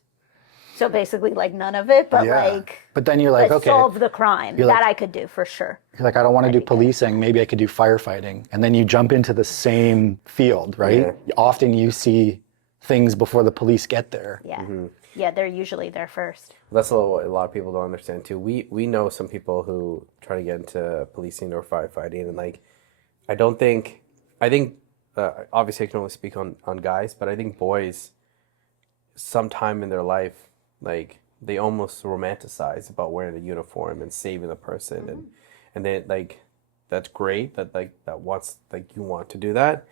So basically, like none of it, but like. But then you're like, let's okay. solve the crime. That like- I could do for sure. You're like, I don't want to do policing. Maybe I could do firefighting. And then you jump into the same field, right? Yeah. Often you see things before the police get there. Yeah. Yeah, they're usually there first. That's what a lot of people don't understand too. We know some people who try to get into policing or firefighting, and like, I think obviously I can only speak on guys, but I think boys, sometime in their life, like they almost romanticize about wearing a uniform and saving a person, and then like that's great that you want to do that,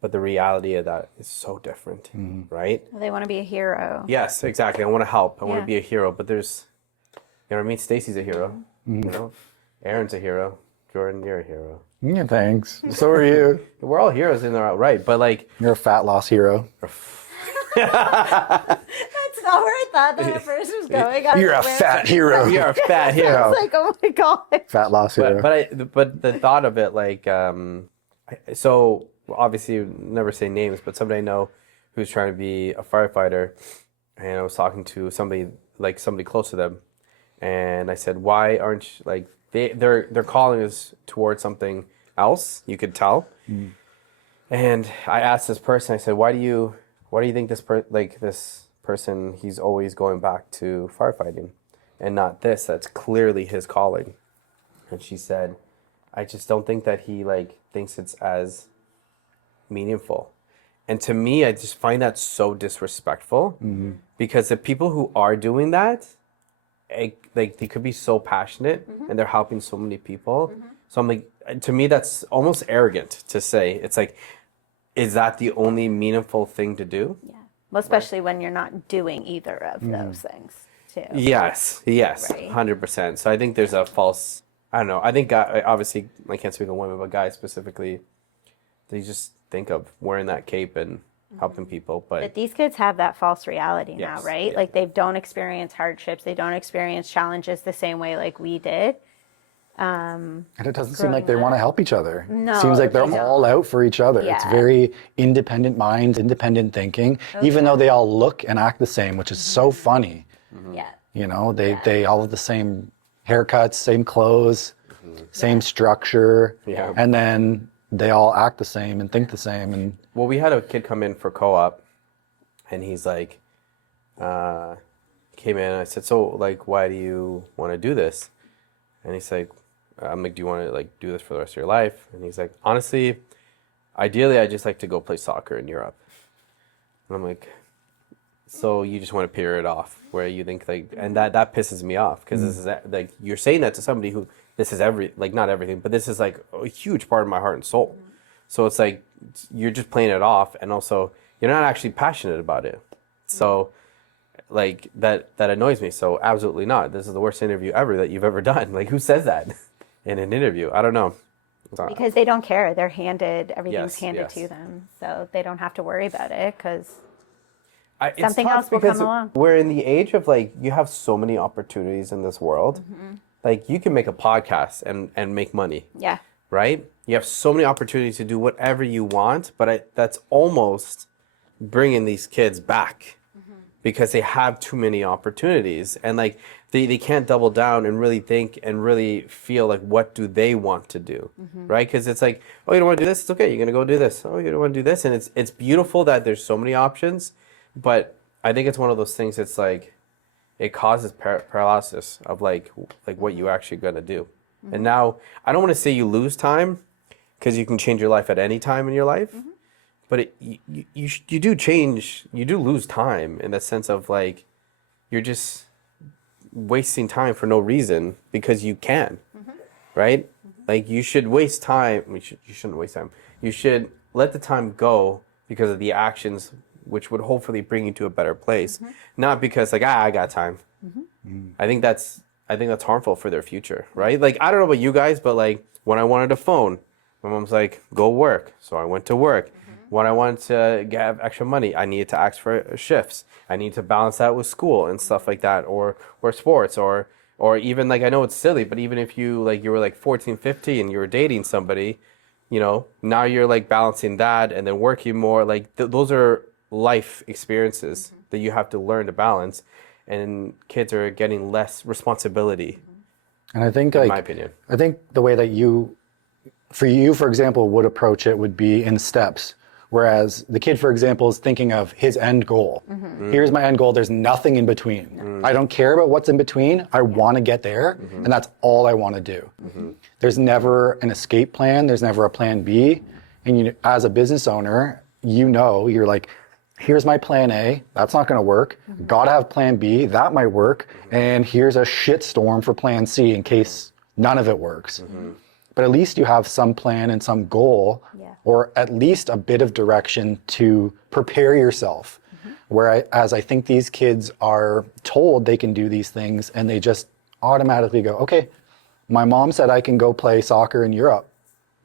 but the reality of that is so different, right? They want to be a hero. Yes, exactly. I want to help. I want Yeah. to be a hero, but there's, you know what I mean? Stacy's a hero. You know, Aaron's a hero. Jordan, you're a hero. Yeah, thanks. So are you. We're all heroes in our right, but like, You're a fat loss hero. That's not where I thought that at first was going. You're a fat hero. we are a fat I hero. was like, oh my god. Fat loss hero. But the thought of it, like, so obviously never say names, but somebody I know who's trying to be a firefighter, and I was talking to somebody close to them, and I said, why aren't you, like they're calling us towards something else? You could tell. And I asked this person, I said, why do you think this person, he's always going back to firefighting and not this? That's clearly his calling. And she said, I just don't think that he like thinks it's as meaningful. And to me, I just find that so disrespectful, because the people who are doing that, like they could be so passionate and they're helping so many people. So I'm like, to me, that's almost arrogant to say. It's like, is that the only meaningful thing to do? Yeah. Well, especially when you're not doing either of those things, too. Yes, Right. 100%. So I think there's a false, I don't know. I think obviously I can't speak on women, but guys specifically, they just think of wearing that cape and helping people. But these kids have that false reality now, Yes, right? yeah. Like they don't experience hardships. They don't experience challenges the same way like we did. And it doesn't seem like they want to help each other. No, Seems like they're they don't. all out for each other. It's Yeah. very independent minds, independent thinking, even though they all look and act the same, which is so funny. Yeah. You know, they all have the same haircuts, same clothes, same structure. Yeah. And then they all act the same and think the same. And Well, we had a kid come in for co-op, and he's like, came in, and I said, so, like, why do you want to do this? And he's like, I'm like, do you want to, like, do this for the rest of your life? And he's like, honestly, ideally, I just like to go play soccer in Europe. And I'm like, so you just want to peer it off, where you think, like, and that pisses me off, because this is, like, you're saying that to somebody who, this is not everything, but this is, like, a huge part of my heart and soul. So it's like, you're just playing it off, and also, you're not actually passionate about it. So, like, that annoys me. So absolutely not. This is the worst interview ever that you've ever done. Like, who says that in an interview? I don't know. Because they don't care. They're everything's Yes, handed yes. to them. So they don't have to worry about it because It's Something tough else will because come along. We're in the age of, like, you have so many opportunities in this world. Like, you can make a podcast and make money, yeah. right? You have so many opportunities to do whatever you want, but that's almost bringing these kids back because they have too many opportunities, and like they can't double down and really think and really feel like, what do they want to do, right? Because it's like, oh, you don't want to do this, it's okay, you're gonna go do this. Oh, you don't want to do this, and it's beautiful that there's so many options, but I think it's one of those things. It's like it causes paralysis of like what you actually gonna do. And now I don't want to say you lose time, because you can change your life at any time in your life. But you do change, you do lose time in the sense of, like, you're just wasting time for no reason because you can, right? Like, you should waste time. You shouldn't waste time. You should let the time go because of the actions which would hopefully bring you to a better place, not because, like, I got time. I think that's harmful for their future, right? Like, I don't know about you guys, but, like, when I wanted a phone, my mom's like, go work. So I went to work. When I wanted to have extra money, I needed to ask for shifts. I need to balance that with school and stuff like that, or sports, or even, like, I know it's silly, but even if you were like 14, 15 and you were dating somebody, you know, now you're like balancing that and then working more. Like those are life experiences that you have to learn to balance, and kids are getting less responsibility. And I think, in my opinion, I think the way that you, for example, would approach it would be in steps. Whereas the kid, for example, is thinking of his end goal. Here's my end goal. There's nothing in between. I don't care about what's in between. I want to get there, and that's all I want to do. There's never an escape plan. There's never a plan B. And you, as a business owner, you know, you're like, here's my plan A. That's not going to work. Got to have plan B. That might work. And here's a shitstorm for plan C in case none of it works. But at least you have some plan and some goal, or at least a bit of direction to prepare yourself. Whereas I think these kids are told they can do these things and they just automatically go, okay, my mom said I can go play soccer in Europe,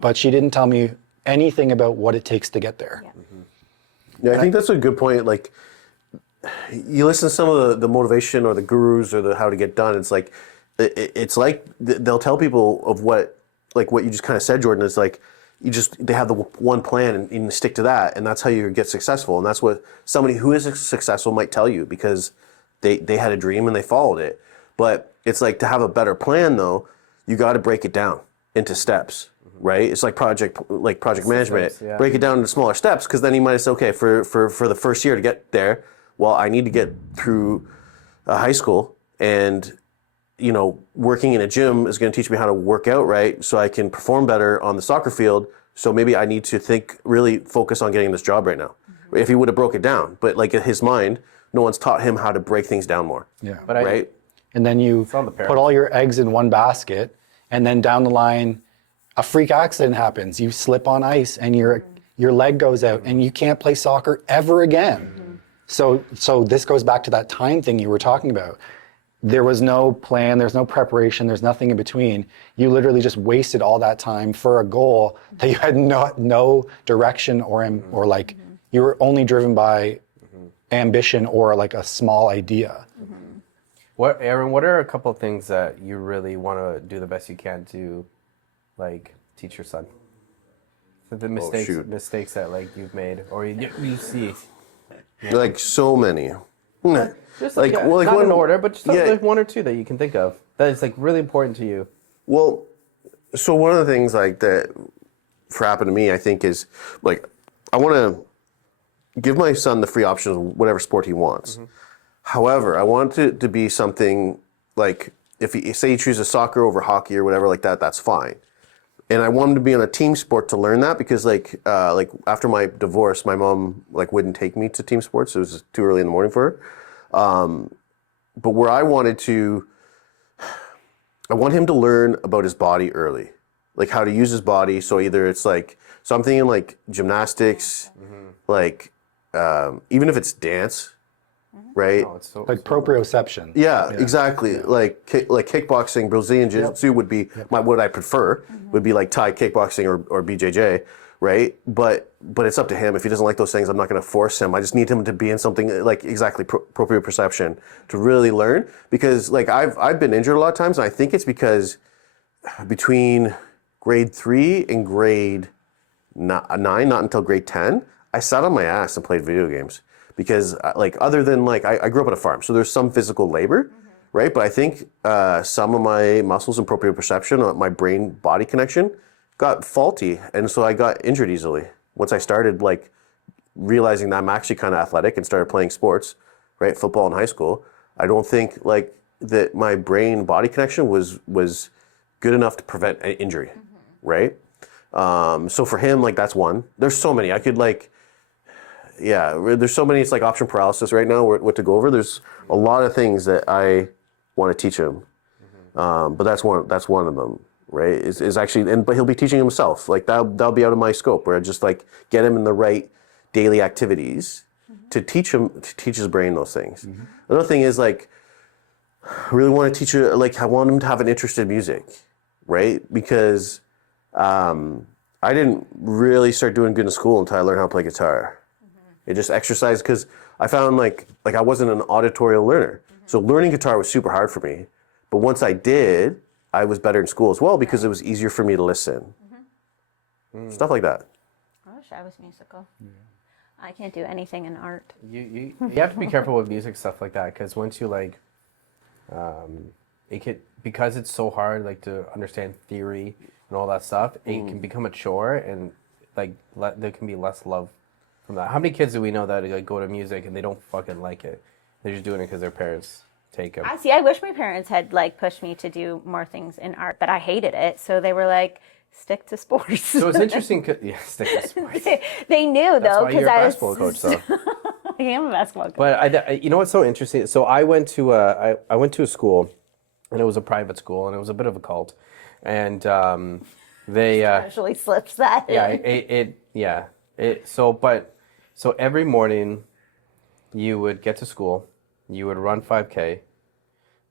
but she didn't tell me anything about what it takes to get there. Yeah, I think that's a good point. Like, you listen to some of the motivation or the gurus or the how to get done. It's like they'll tell people of what you just kind of said, Jordan. It's like they have the one plan and you stick to that, and that's how you get successful. And that's what somebody who is successful might tell you, because they had a dream and they followed it. But it's like, to have a better plan though, you got to break it down into steps. Right? It's like project management. Yeah. Break it down into smaller steps, because then you might say, okay, for the first year to get there, well, I need to get through high school, and you know, working in a gym is going to teach me how to work out right, so I can perform better on the soccer field. So maybe I need to really focus on getting this job right now. If he would have broke it down, but like in his mind, no one's taught him how to break things down more. Yeah. but Right? And then you on the put parents. all your eggs in one basket, and then down the line, a freak accident happens. You slip on ice and your leg goes out and you can't play soccer ever again. So this goes back to that time thing you were talking about. There was no plan, there's no preparation, there's nothing in between. You literally just wasted all that time for a goal that you had no direction or like you were only driven by ambition or like a small idea. Aaron, what are a couple of things that you really want to do the best you can to, like, teach your son? The mistakes that like you've made or you see. Like so many. Just Like, well, like not one- in order, but just yeah. like one or two that you can think of that is like really important to you. Well, so one of the things like that for happened to me, I think, is like, I want to give my son the free option of whatever sport he wants. However, I want it to be something like, if he chooses soccer over hockey or whatever like that, that's fine. And I want him to be on a team sport to learn that, because like after my divorce, my mom like wouldn't take me to team sports. It was just too early in the morning for her. But where I want him to learn about his body early, like how to use his body. So either it's like something in like gymnastics, like even if it's dance, right? Oh, it's so Like proprioception. Yeah, exactly. Like kickboxing, Brazilian Jiu-Jitsu would be what I prefer. Would be like Thai kickboxing or BJJ, right? But it's up to him. If he doesn't like those things, I'm not going to force him. I just need him to be in something like exactly proprioception to really learn. Because like I've been injured a lot of times, and I think it's because between grade 3 and grade 9, not until grade 10, I sat on my ass and played video games. Because like, other than like, I grew up on a farm, so there's some physical labor, right? But I think some of my muscles and proprioception, my brain-body connection, got faulty, and so I got injured easily. Once I started like realizing that I'm actually kind of athletic and started playing sports, right? Football in high school. I don't think like that my brain-body connection was good enough to prevent an injury, right? So for him, like, that's one. There's so many. I could like, yeah, there's so many. It's like option paralysis right now. What to go over? There's a lot of things that I want to teach him, but that's one of them, right? Is actually, but he'll be teaching himself. Like that'll be out of my scope, where I just like get him in the right daily activities to teach his brain those things. Another thing is like, I really want to teach you, like, I want him to have an interest in music, right? Because I didn't really start doing good in school until I learned how to play guitar. It just exercise, because I found like I wasn't an auditorial learner. So learning guitar was super hard for me. But once I did, I was better in school as well, because it was easier for me to listen. Stuff like that. I wish I was musical. I can't do anything in art. You have to be careful with music stuff like that because once you like, it could because it's so hard like to understand theory and all that stuff. It can become a chore and like there can be less love from that. How many kids do we know that like go to music and they don't fucking like it? They're just doing it because their parents take them. I wish my parents had like pushed me to do more things in art, but I hated it. So they were like, stick to sports. So it's interesting. Yeah, stick to sports. They knew though because I was basketball coach, though. I am a basketball coach. But you know what's so interesting? So I went to a school, and it was a private school, and it was a bit of a cult, and they Actually slips that. So every morning, you would get to school, you would run 5K,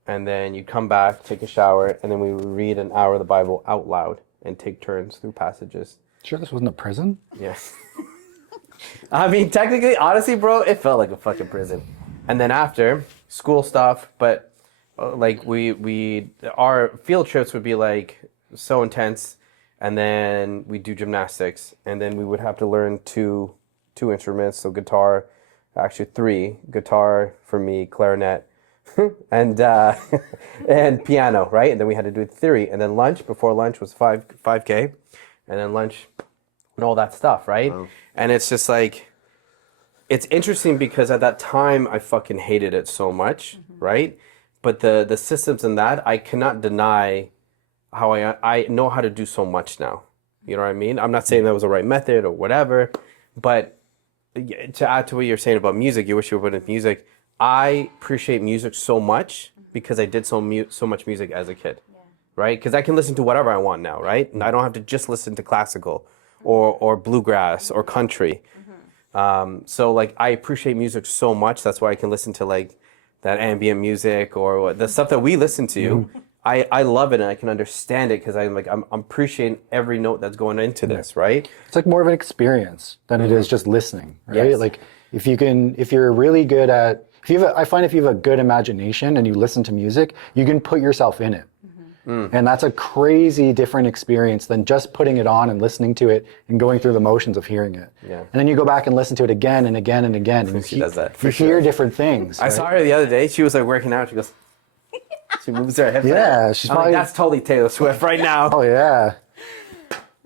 and then you'd come back, take a shower, and then we would read an hour of the Bible out loud and take turns through passages. Sure, this wasn't a prison? Yeah. I mean, technically, honestly, bro, it felt like a fucking prison. And then after, school stuff, but like our field trips would be like so intense, and then we do gymnastics, and then we would have to learn two instruments, so guitar, actually 3, guitar for me, clarinet, and piano, right? And then we had to do theory, and then lunch. Before lunch was 5K, and then lunch and all that stuff, right? Wow. And it's just like, it's interesting because at that time I fucking hated it so much, right? But the systems in that, I cannot deny how I know how to do so much now. You know what I mean? I'm not saying that was the right method or whatever, but to add to what you're saying about music, you wish you would have music. I appreciate music so much because I did so much music as a kid, right? Because I can listen to whatever I want now, right? And I don't have to just listen to classical or bluegrass or country. So like I appreciate music so much. That's why I can listen to like that ambient music or the stuff that we listen to. I love it and I can understand it because I'm appreciating every note that's going into this, right? It's like more of an experience than it is just listening, right? Yes. Like if you're really good at, I find if you have a good imagination and you listen to music, you can put yourself in it. And that's a crazy different experience than just putting it on and listening to it and going through the motions of hearing it. Yeah. And then you go back and listen to it again and again and again. And She does that. You hear different things. I saw her the other day. She was like working out. She goes, she moves her hips. Yeah, she's probably. Like, that's totally Taylor Swift right now. Oh yeah.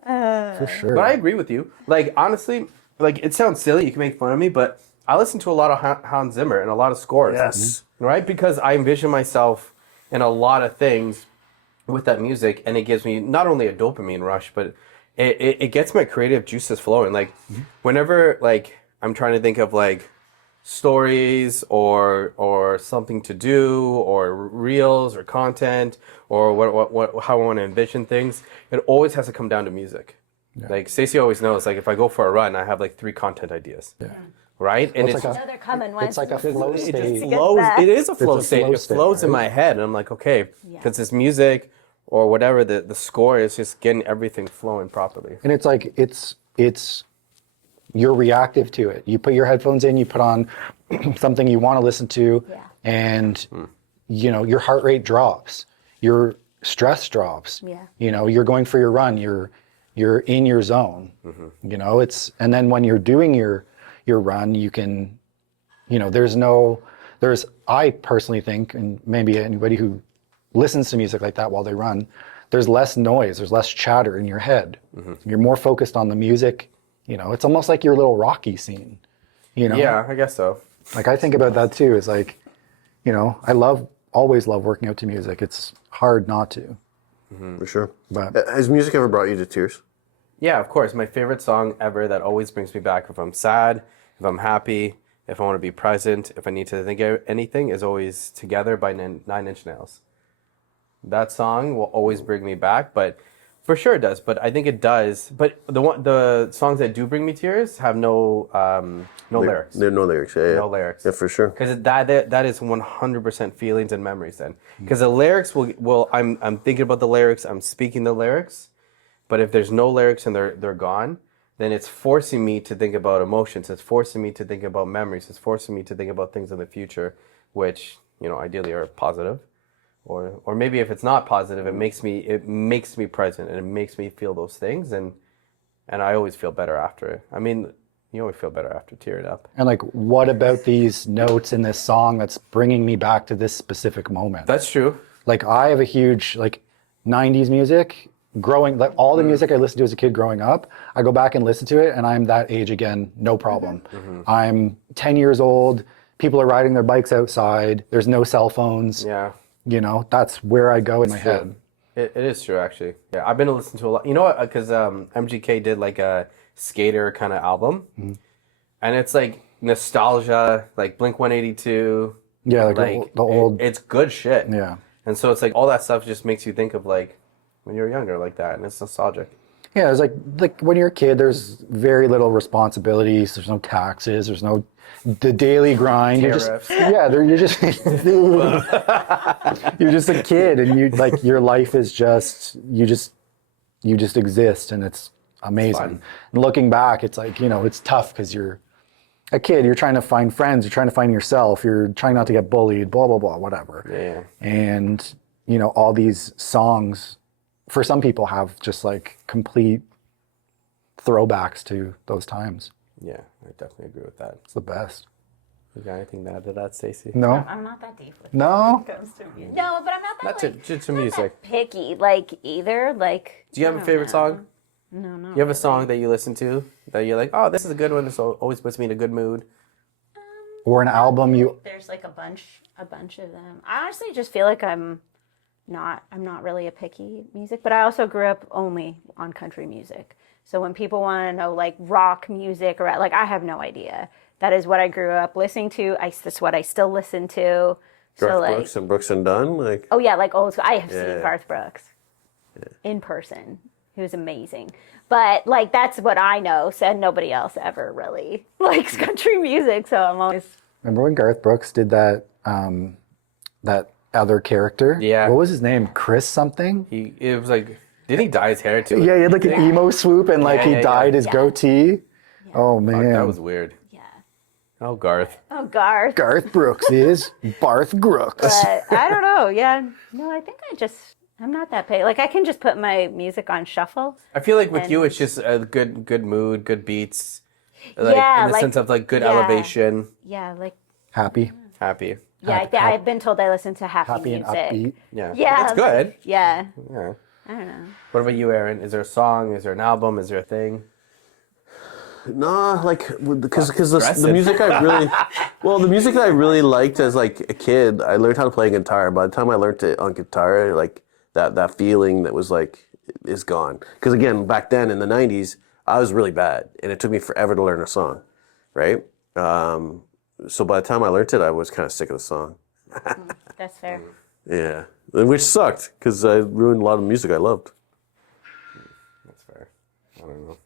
For sure. But I agree with you. Like honestly, like it sounds silly. You can make fun of me, but I listen to a lot of Hans Zimmer and a lot of scores. Yes. Right? Because I envision myself in a lot of things with that music, and it gives me not only a dopamine rush, but it gets my creative juices flowing. Like whenever like I'm trying to think of like stories or something to do or reels or content or what how I want to envision things, it always has to come down to music. Like Stacey always knows, like if I go for a run, I have like 3 content ideas. Right? And it's like I know they're coming. it's like a flow it state. just flows. It is a flow It's a state. flow It state, flows in right? my head, and I'm like, okay, because this music or whatever the score is just getting everything flowing properly. And it's like it's you're reactive to it. You put your headphones in, you put on something you want to listen to, and you know your heart rate drops, your stress drops. You know, you're going for your run, you're in your zone. You know, and then when you're doing your run, you can, you know, I personally think, and maybe anybody who listens to music like that while they run, there's less noise, there's less chatter in your head. You're more focused on the music. You know, it's almost like your little Rocky scene, you know? Yeah, I guess so. Like I think about that too. It's like, you know, always love working out to music. It's hard not to. For sure. But Has music ever brought you to tears? Yeah, of course. My favorite song ever that always brings me back if I'm sad, if I'm happy, if I want to be present, if I need to think of anything, is always Together by 9 Inch Nails. That song will always bring me back, but for sure it does. But I think it does. But the songs that do bring me tears have no lyrics. There are no lyrics. Yeah, No lyrics. Yeah, for sure. Because that is 100% feelings and memories then. Because the lyrics will I'm thinking about the lyrics, I'm speaking the lyrics, but if there's no lyrics and they're gone, then it's forcing me to think about emotions. It's forcing me to think about memories. It's forcing me to think about things in the future, which, you know, ideally are positive. Or maybe if it's not positive, it makes me present and it makes me feel those things, and and I always feel better after. I mean, you always feel better after tearing up. And like, what about these notes in this song that's bringing me back to this specific moment? That's true. Like, I have a huge, like, 90s music, like all the music I listened to as a kid growing up, I go back and listen to it, and I'm that age again, no problem. I'm 10 years old, people are riding their bikes outside, there's no cell phones. Yeah. You know, that's where I go in my head. It is true, actually. Yeah, I've been listening to a lot. You know what? Because MGK did like a skater kind of album, and it's like nostalgia, like Blink 182. Yeah, like the old. It's good shit. Yeah. And so it's like all that stuff just makes you think of like when you were younger, like that, and it's nostalgic. Yeah, it's like when you're a kid, there's very little responsibilities. There's no taxes. There's no the daily grind. Tariffs. You're just you're just a kid, and you like your life is just you just exist, and it's amazing. Fun. And looking back, it's like, you know, it's tough because you're a kid. You're trying to find friends. You're trying to find yourself. You're trying not to get bullied. Blah blah blah. Whatever. Yeah. And you know, all these songs, for some people, have just like complete throwbacks to those times. Yeah, I definitely agree with that. It's the best. You got anything to add to that, Stacey? No? I'm not that deep with No? it when it comes to music. No, but I'm not that Not like, to not music. that picky like either. Like, Do you have a favorite song? No, no. You have a song that you listen to that you're like, oh, this is a good one. This always puts me in a good mood. Or an album you... There's like a bunch of them. I honestly just feel like I'm not really a picky music, but I also grew up only on country music. So when people want to know like rock music or like, I have no idea. That is what I grew up listening to. That's what I still listen to. Garth like, Brooks and Brooks and Dunn, like. oh yeah, like old school. I have Yeah. seen Garth Brooks in person. He was amazing. But like that's what I know. Said nobody else ever really likes country music. So I'm always. Remember when Garth Brooks did that that other character? Yeah. What was his name? Chris something? It was like, didn't he dye his hair too? Yeah, he had like an emo swoop and like he yeah, dyed his goatee. Oh Fuck, man. that was weird. Yeah. Oh, Garth. Oh, Garth. Garth Brooks is Barth Brooks. But I don't know. Yeah. No, I think I'm not that picky. Like I can just put my music on shuffle. I feel like with you, it's just a good mood, good beats. Like, Yeah, in the like- sense of like good yeah. elevation, Yeah. Like, Happy. happy. yeah, I've been told I listen to happy Happy and music. upbeat. Yeah. Yeah. That's good. Yeah. Yeah. I don't know. What about you, Aaron? Is there a song? Is there an album? Is there a thing? Nah, like because the aggressive. music I really, well, the music that I really liked as like a kid, I learned how to play guitar. By the time I learned it on guitar, like that feeling that was like is gone. Because again, back then in the '90s, I was really bad, and it took me forever to learn a song, right? So by the time I learned it, I was kind of sick of the song. That's fair. Yeah, which sucked because I ruined a lot of music I loved. That's fair. I don't know.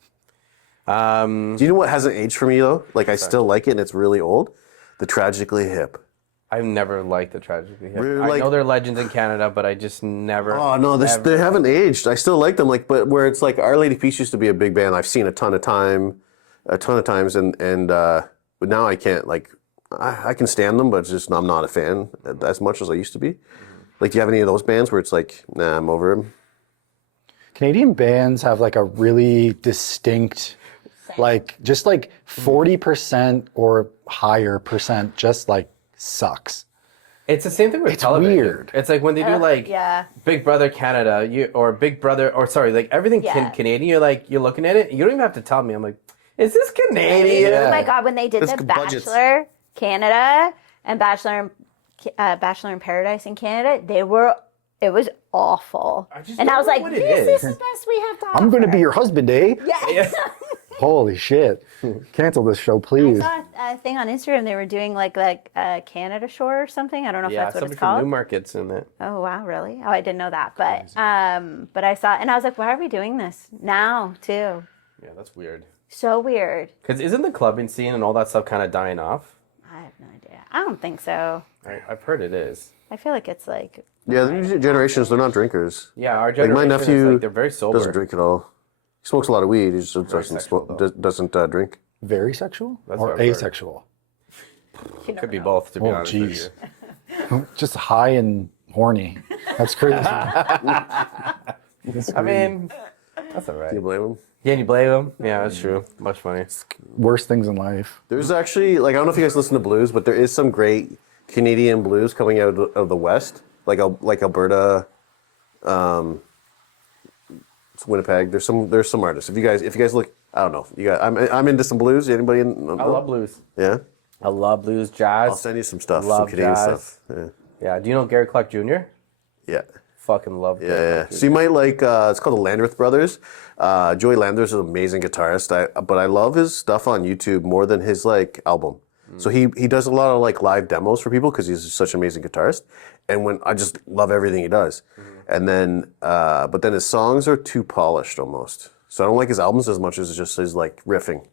Do you know what hasn't aged for me though? Like I still like it, and it's really old. The Tragically Hip. I've never liked the Tragically Hip. Really, I like- know they're legends in Canada, but I just never. Oh no, they haven't aged. I still like them. Like, but where it's like Our Lady Peace used to be a big band. I've seen a ton of times, and but now I can't. Like, I can stand them, but it's just I'm not a fan as much as I used to be. Like, do you have any of those bands where it's like, nah, I'm over them? Canadian bands have like a really distinct, like just like 40% or higher percent just like sucks. It's the same thing with television. weird. It's like when they do like yeah. Big Brother Canada, like everything Yeah. Canadian. You're looking at it. You don't even have to tell me. I'm like, is this Canadian? Oh my God, when they did That's the budgets. Bachelor Canada and Bachelor in Paradise in Canada, it was awful. just And I don't was know like, what it this is. is the best we have to offer. I'm going to be your husband, eh? Yes. Holy shit. Cancel this show, I please. saw a thing on Instagram. They were doing like a Canada Shore or something. I don't know if Yeah, that's what somebody it's from called. Newmarket's in it. Oh wow, really? Oh, I didn't know that. But I saw, and I was like, why are we doing this now too? Yeah, that's weird. So weird. Because isn't the clubbing scene and all that stuff kind of dying off? I have no idea. I don't think so. I've heard it is. I feel like it's like Yeah, the new generations, they're not drinkers. Yeah, our Like generation my is nephew like they're very sober. doesn't drink at all. He smokes a lot of weed. He just doesn't sexual, smoke, though. doesn't drink. Very sexual That's what or I've heard. asexual? Could be both, to be Oh, honest jeez. with you. Just high and horny. That's crazy. I mean, That's all right. You blame him? Yeah, and you blame him? Yeah, that's true. Much funny. Worst things in life. There's actually, like, I don't know if you guys listen to blues, but there is some great Canadian blues coming out of the West, like Alberta, it's Winnipeg. There's some artists. If you guys look, I don't know. I'm into some blues. Anybody? I love blues. Yeah. I love blues, jazz. I'll send you some stuff. Love some Canadian jazz. stuff. Yeah. Yeah. Do you know Gary Clark Jr.? Yeah. Fucking love. Gary Yeah. Clark Jr. So you might like. It's called the Landreth Brothers. Joey Landers is an amazing guitarist. But I love his stuff on YouTube more than his like album. So he does a lot of like live demos for people because he's such an amazing guitarist. And when I just love everything he does. And then, but then his songs are too polished almost. So I don't like his albums as much as just his like riffing.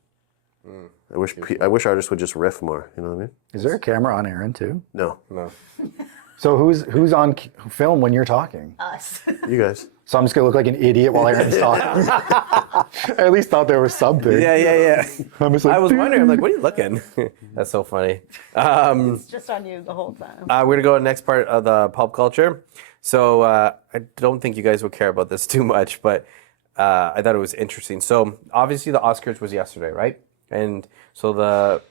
I wish artists would just riff more. You know what I mean? Is there a camera on Aaron too? No, So who's on film when you're talking? Us. you guys. So I'm just gonna look like an idiot while Aaron's talking. I at least thought there was something. Yeah. I'm just like, I was wondering, I'm like, what are you looking? That's so funny. It's just on you the whole time. We're going to go to the next part of the pop culture. So I don't think you guys will care about this too much, but I thought it was interesting. So obviously the Oscars was yesterday, right? And so the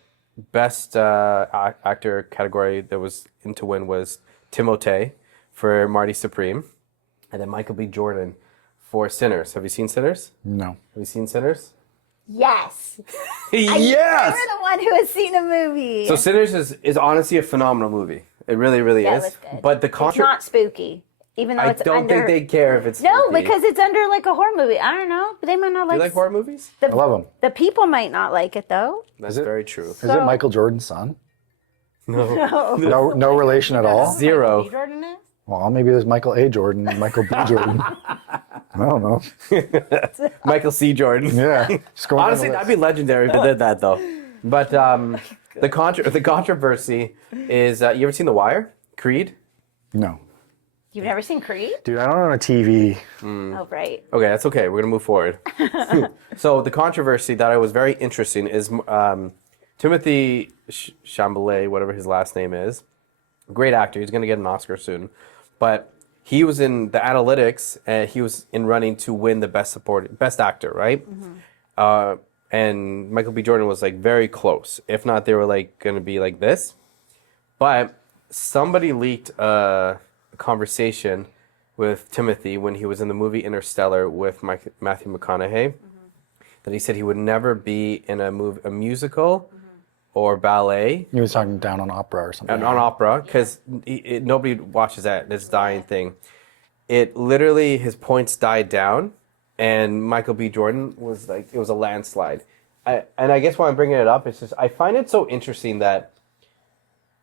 best actor category that was in to win was Timothée for Marty Supreme, and then Michael B. Jordan for Sinners. Have you seen Sinners? No. Have you seen Sinners? Yes. Yes! You're the one who has seen a movie. So Sinners is honestly a phenomenal movie. It really, really Yeah, it is. was good. But the It's not spooky, even though I it's don't under. think they care if it's No, spooky. because it's under like a horror movie. I don't know, but they might not Do like. you like horror movies? I love him. The people might not like it though. That's very true. Is it Michael Jordan's son? No. No relation at all. Zero. B. Jordan is? Well, maybe there's Michael A. Jordan and Michael B. Jordan. I don't know. Michael C. Jordan. Yeah. Just going down Honestly, the that'd list. be legendary if they did that, though. But the controversy is, you ever seen The Wire? Creed? No. You've never seen Creed? Dude, I don't own a TV. Oh, right. Okay, that's okay. We're going to move forward. So the controversy that I was very interesting is Timothy Chalamet, whatever his last name is, great actor. He's going to get an Oscar soon. But he was in the analytics, and he was in running to win the best actor, right? And Michael B. Jordan was like very close. If not, they were like going to be like this. But somebody leaked a conversation with Timothy when he was in the movie Interstellar with Matthew McConaughey, that he said he would never be in a musical or ballet He was talking down on opera or something. and on opera, because nobody watches that. This dying thing. It literally, his points died down, and Michael B. Jordan was like, it was a landslide. And I guess why I'm bringing it up is just, I find it so interesting that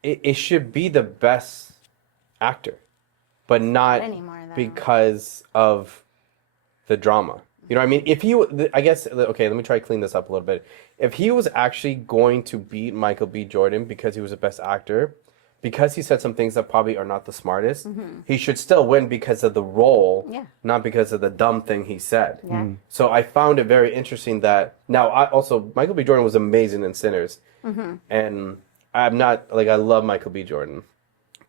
it should be the best actor, but not anymore, though. because of the drama. You know what I mean? If he, I guess, okay, let me try to clean this up a little bit. If he was actually going to beat Michael B. Jordan because he was the best actor, because he said some things that probably are not the smartest, he should still win because of the role, Yeah. not because of the dumb thing he said. Yeah. So I found it very interesting that, now, Michael B. Jordan was amazing in Sinners. And I'm not, like, I love Michael B. Jordan.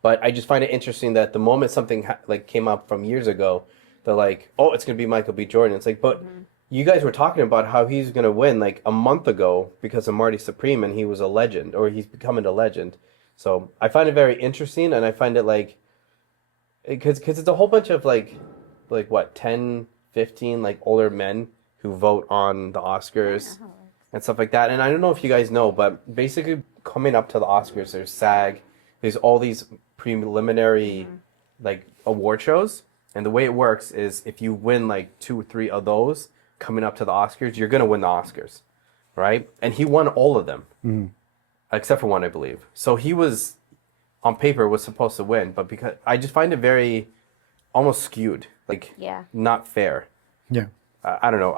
But I just find it interesting that the moment something came up from years ago, they're like, oh, it's going to be Michael B. Jordan. It's like, but you guys were talking about how he's going to win like a month ago because of Marty Supreme, and he was a legend, or he's becoming a legend. So I find it very interesting, and I find it like, because it's a whole bunch of like what, 10, 15 like older men who vote on the Oscars and stuff like that. And I don't know if you guys know, but basically coming up to the Oscars, there's SAG, there's all these preliminary like award shows. And the way it works is if you win like 2 or 3 of those coming up to the Oscars, you're going to win the Oscars, right? And he won all of them, except for one, I believe. So he was, on paper, was supposed to win, but because I just find it very almost skewed, like not fair. Yeah. I don't know.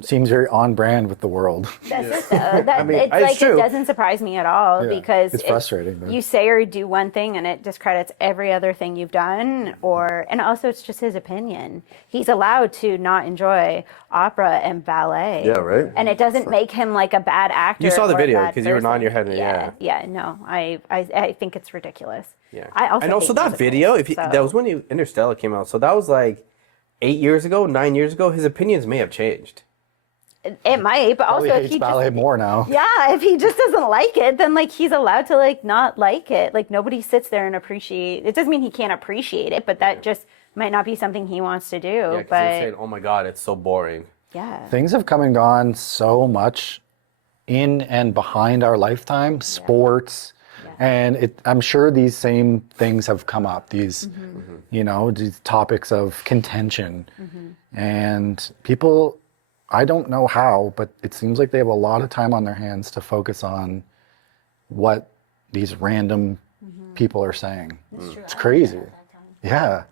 Seems very on brand with the world. That's it, though. I mean, it's it's like true. it doesn't surprise me at all Yeah, because it's frustrating, though. You say or do one thing and it discredits every other thing you've done, and also it's just his opinion. He's allowed to not enjoy opera and ballet. Yeah, right. And it doesn't make him like a bad actor. You saw the or a video bad 'cause you were nodding your person. head, Yeah. No, I think it's ridiculous. Yeah. I also and also hate that musicals, video, so- that was when Interstellar came out. So that was like 8 years ago, 9 years ago, his opinions may have changed. It might, but Probably also if hates he ballet just more now. yeah, if he just doesn't like it, then like he's allowed to like not like it. Like nobody sits there and appreciate. It doesn't mean he can't appreciate it, but that just might not be something he wants to do. Yeah, because but they're saying, "Oh my God, it's so boring." yeah, Things have come and gone so much in and behind our lifetime, sports, and I'm sure these same things have come up. These, these topics of contention, and people. I don't know how, but it seems like they have a lot of time on their hands to focus on what these random people are saying. It's crazy. Yeah.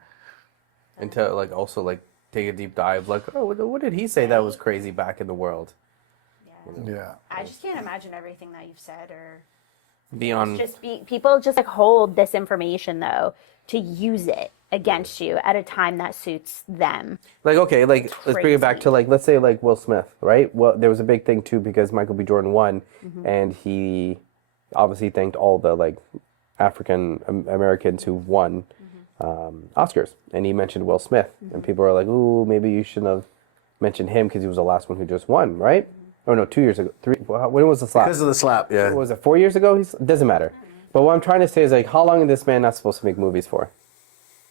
And to like also like take a deep dive, like, oh, what did he say that was crazy back in the world? Yeah. I just can't imagine everything that you've said or Beyond, people just like hold this information though to use it against you at a time that suits them. like, okay, like let's bring it back to like, let's say like Will Smith, right? Well, there was a big thing too because Michael B. Jordan won, and he obviously thanked all the like African Americans who won Oscars, and he mentioned Will Smith, and people are like, "Ooh, maybe you shouldn't have mentioned him because he was the last one who just won, right?" Oh no, 2 years ago, when was the slap? Because of the slap, yeah. What was it 4 years ago? Doesn't matter. But what I'm trying to say is like, how long is this man not supposed to make movies for?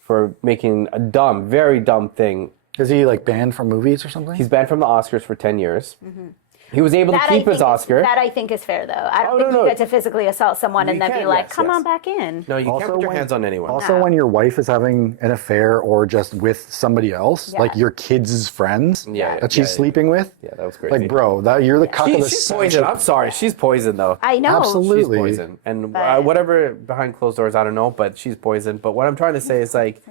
For making a dumb, very dumb thing. Is he like banned from movies or something? He's banned from the Oscars for 10 years. He was able to keep his Oscar. That I think is fair, though. I don't think you get to physically assault someone and then be like, come on back in. No, you can't put your hands on anyone. Also, when your wife is having an affair or just with somebody else, Yeah. like your kids' friends Yeah, that she's sleeping with. Yeah, that was crazy. Like, bro, you're the cuck of the She's poison. I'm sorry. She's poison, though. I know. Absolutely. She's poison. And But- whatever behind closed doors, I don't know, but she's poison. But what I'm trying to say is, like,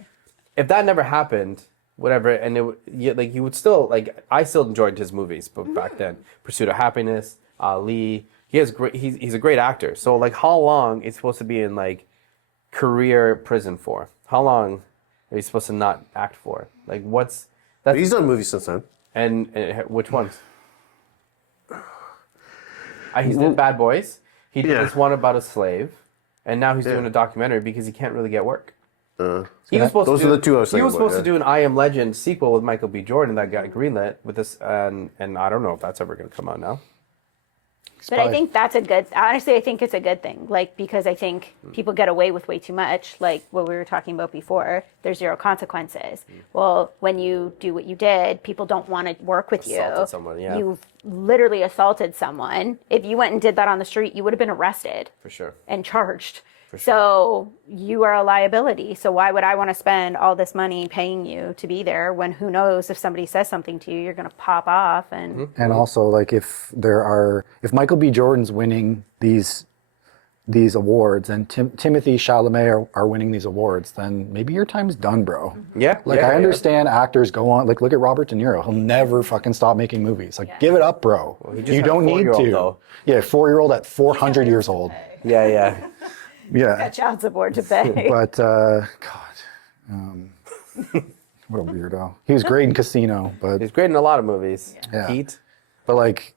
if that never happened, whatever, and you would still, like, I still enjoyed his movies, but back then, Pursuit of Happiness, Ali, he's a great actor. So, like, how long is supposed to be in, like, career prison for? How long are you supposed to not act for? Like, what's But he's done movies since then. and which ones? He's did Bad Boys. He did this one about a slave, and now he's doing a documentary because he can't really get work. He was supposed Those to are the two I was He thinking was supposed about, to do an I Am Legend sequel with Michael B. Jordan that got greenlit with this, and I don't know if that's ever going to come out now. But I think that's honestly, I think it's a good thing. Like, because I think people get away with way too much. Like what we were talking about before, there's zero consequences. Well, when you do what you did, people don't want to work with you. Assaulted someone, yeah. You've literally assaulted someone. If you went and did that on the street, you would have been arrested For sure. and charged. So you are a liability. So why would I want to spend all this money paying you to be there when who knows if somebody says something to you, you're going to pop off and And also, like, if Michael B. Jordan's winning these awards and Timothy Chalamet are winning these awards, then maybe your time's done, bro. Yeah. Like, yeah, I yeah. understand actors go on, like, look at Robert De Niro. He'll never fucking stop making movies. Like, give it up, bro. he just You had a don't need 4-year-old to. though. Yeah, 4-year-old at 400 years old. Yeah, yeah. Yeah. child support to pay. But, God. What a weirdo. He was great in Casino, but He's great in a lot of movies. Yeah. Heat. But like,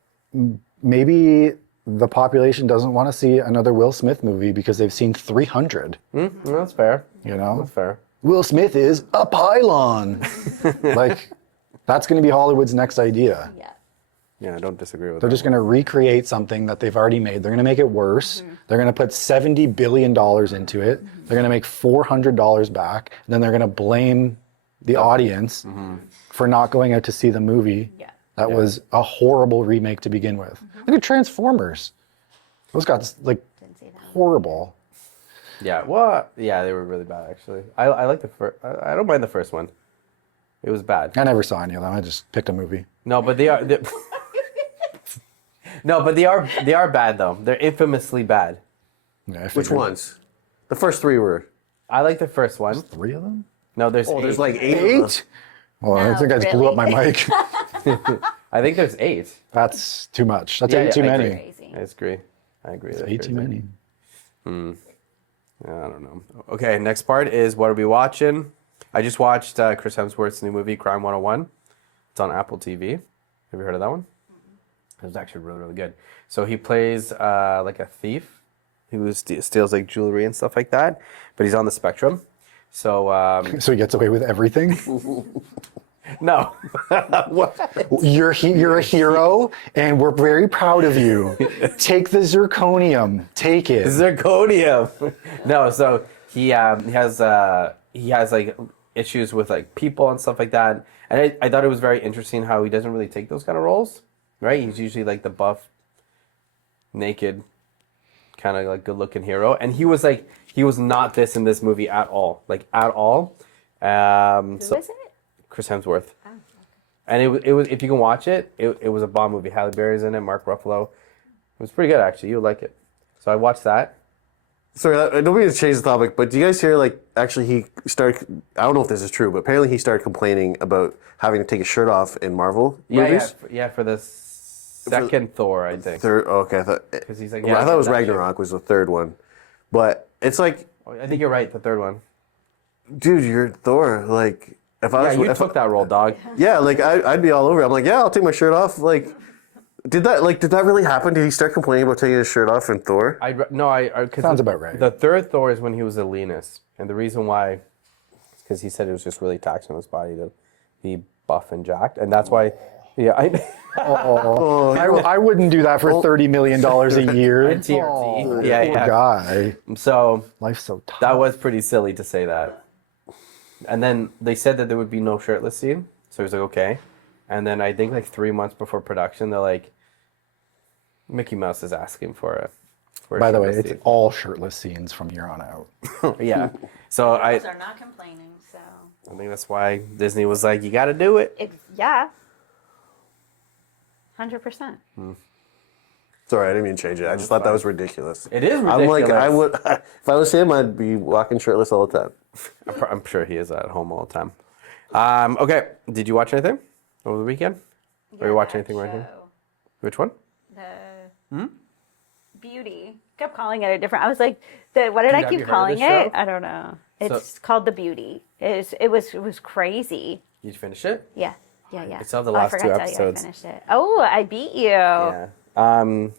maybe the population doesn't want to see another Will Smith movie because they've seen 300. No, that's fair. You know, That's fair. Will Smith is a pylon. Like, that's going to be Hollywood's next idea. Yeah. Yeah, I don't disagree with They're that. just going to recreate something that they've already made. They're going to make it worse. They're going to put $70 billion into it. They're going to make $400 back. And then they're going to blame the audience for not going out to see the movie. Yeah. That was a horrible remake to begin with. Look at Transformers. Those got like horrible. Yeah, well, yeah, they were really bad actually. I like the first. I don't mind the first one. It was bad. I never saw any of them. I just picked a movie. No, but they are. No, but they are bad though. They're infamously bad. Yeah, I Which figured. ones? The first three were. I like the first one. 3 of them? No, there's Oh, there's eight. like 8. 8? Well, I No, think I just blew up my really? mic. I think there's 8. That's too much. That's Yeah, 8 yeah, too I many. agree. Crazy. I agree. I agree. That's 8 too crazy. many. I don't know. Okay, next part is what are we watching? I just watched Chris Hemsworth's new movie, Crime 101. It's on Apple TV. Have you heard of that one? It was actually really, really good. So he plays like a thief who steals like jewelry and stuff like that, but he's on the spectrum. So So he gets away with everything? No. You're a hero, and we're very proud of you. Take the zirconium. Take it. Zirconium. No, so he has like issues with like people and stuff like that. And I thought it was very interesting how he doesn't really take those kind of roles, right? He's usually like the buff, naked, kind of like good looking hero. And he was not this in this movie at all, like at all. Who is it? Chris Hemsworth. And it was if you can watch it, it was a bomb movie. Halle Berry's in it, Mark Ruffalo. It was pretty good actually. You would like it. So I watched that. Sorry, I don't mean to change the topic, but do you guys hear, like, actually he started, I don't know if this is true, but apparently he started complaining about having to take his shirt off in Marvel movies? Yeah, for the second Thor, I think. Third, okay, I thought, 'Cause he's like, I thought it was that Ragnarok was the third one. But it's like, I think you're right, the third one. dude, you're Thor. Like, if I Yeah, was, you if, took that role, dog. yeah, like, I'd be all over it. I'm like, yeah, I'll take my shirt off. Like, did that really happen? Did he start complaining about taking his shirt off in Thor? Sounds about right. The third Thor is when he was the leanest. And the reason why is because he said it was just really taxing on his body to be buff and jacked. And that's why, yeah, I wouldn't do that for $30 million a year. TRT. Yeah, Poor yeah. guy. So Life's so tough. that was pretty silly to say that. And then they said that there would be no shirtless scene. So he was like, okay. And then I think like 3 months before production, they're like, Mickey Mouse is asking for it. By the way, it's all shirtless scenes from here on out. Yeah. So I They're not complaining, so. think that's why Disney was like, you got to do it. Yeah. 100%. Sorry, I didn't mean to change it. I just thought that was ridiculous. It is I'm ridiculous. like, I would, if I was him, I'd be walking shirtless all the time. I'm sure he is at home all the time. Okay. Did you watch anything over the weekend? Or you watch anything right here? Which one? The Beauty. Kept calling it a different. I was like, what did I Have keep you heard of calling this it? show? I don't know. It's called The Beauty. It was crazy. Did you finish it? Yeah. It's of the I last forgot two to tell you I episodes. finished it. Oh, I beat you. Yeah.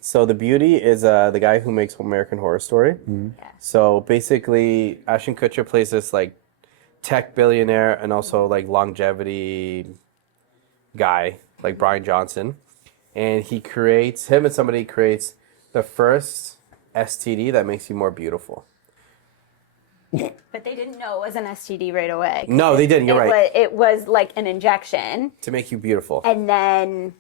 So The Beauty is the guy who makes American Horror Story. Mm-hmm. Yeah. So basically, Ashton Kutcher plays this like tech billionaire and also like longevity guy, like Brian Johnson. And him and somebody creates the first STD that makes you more beautiful. But they didn't know it was an STD right away. No, they didn't. You're right. It was like an injection, To make you beautiful. and then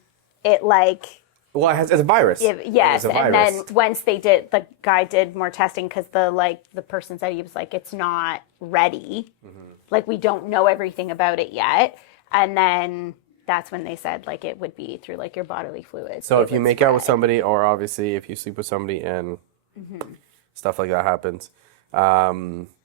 it like Well, it's a virus. yes, It's a and virus. then once the guy did more testing because the person said he was like it's not ready, Mm-hmm. like we don't know everything about it yet, and then that's when they said like it would be through like your bodily fluids. So It if you would make out with spread. somebody, or obviously if you sleep with somebody and stuff like that happens.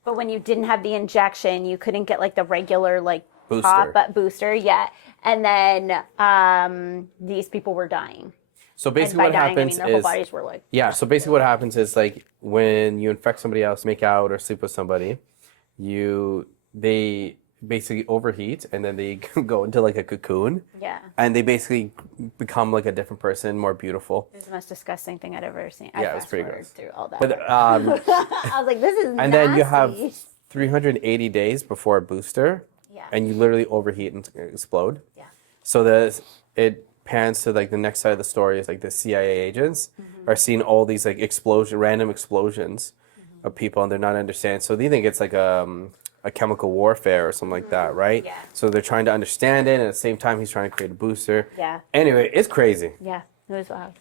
But when you didn't have the injection, you couldn't get like the regular like Booster. pop-up booster, yeah. And then these people were dying. So And basically by what dying, I happens mean their whole is bodies were like yeah. So basically what happens is like when you infect somebody else, make out or sleep with somebody, they basically overheat and then they go into like a cocoon. yeah. And they basically become like a different person, more beautiful. It was the most disgusting thing I'd ever seen. Yeah, it was pretty fast-forwarded gross. through all that. But I was like, this is and then you have nasty. 380 days before a booster, Yeah. and you literally overheat and explode. Yeah. So it pans to like the next side of the story is like the CIA agents Mm-hmm. are seeing all these like random explosions Mm-hmm. of people, and they're not understanding. So they think it's like a chemical warfare or something like that, right? Mm-hmm. Yeah. So they're trying to understand it, and at the same time, he's trying to create a booster. Yeah. Anyway, it's crazy. Yeah, it was wild.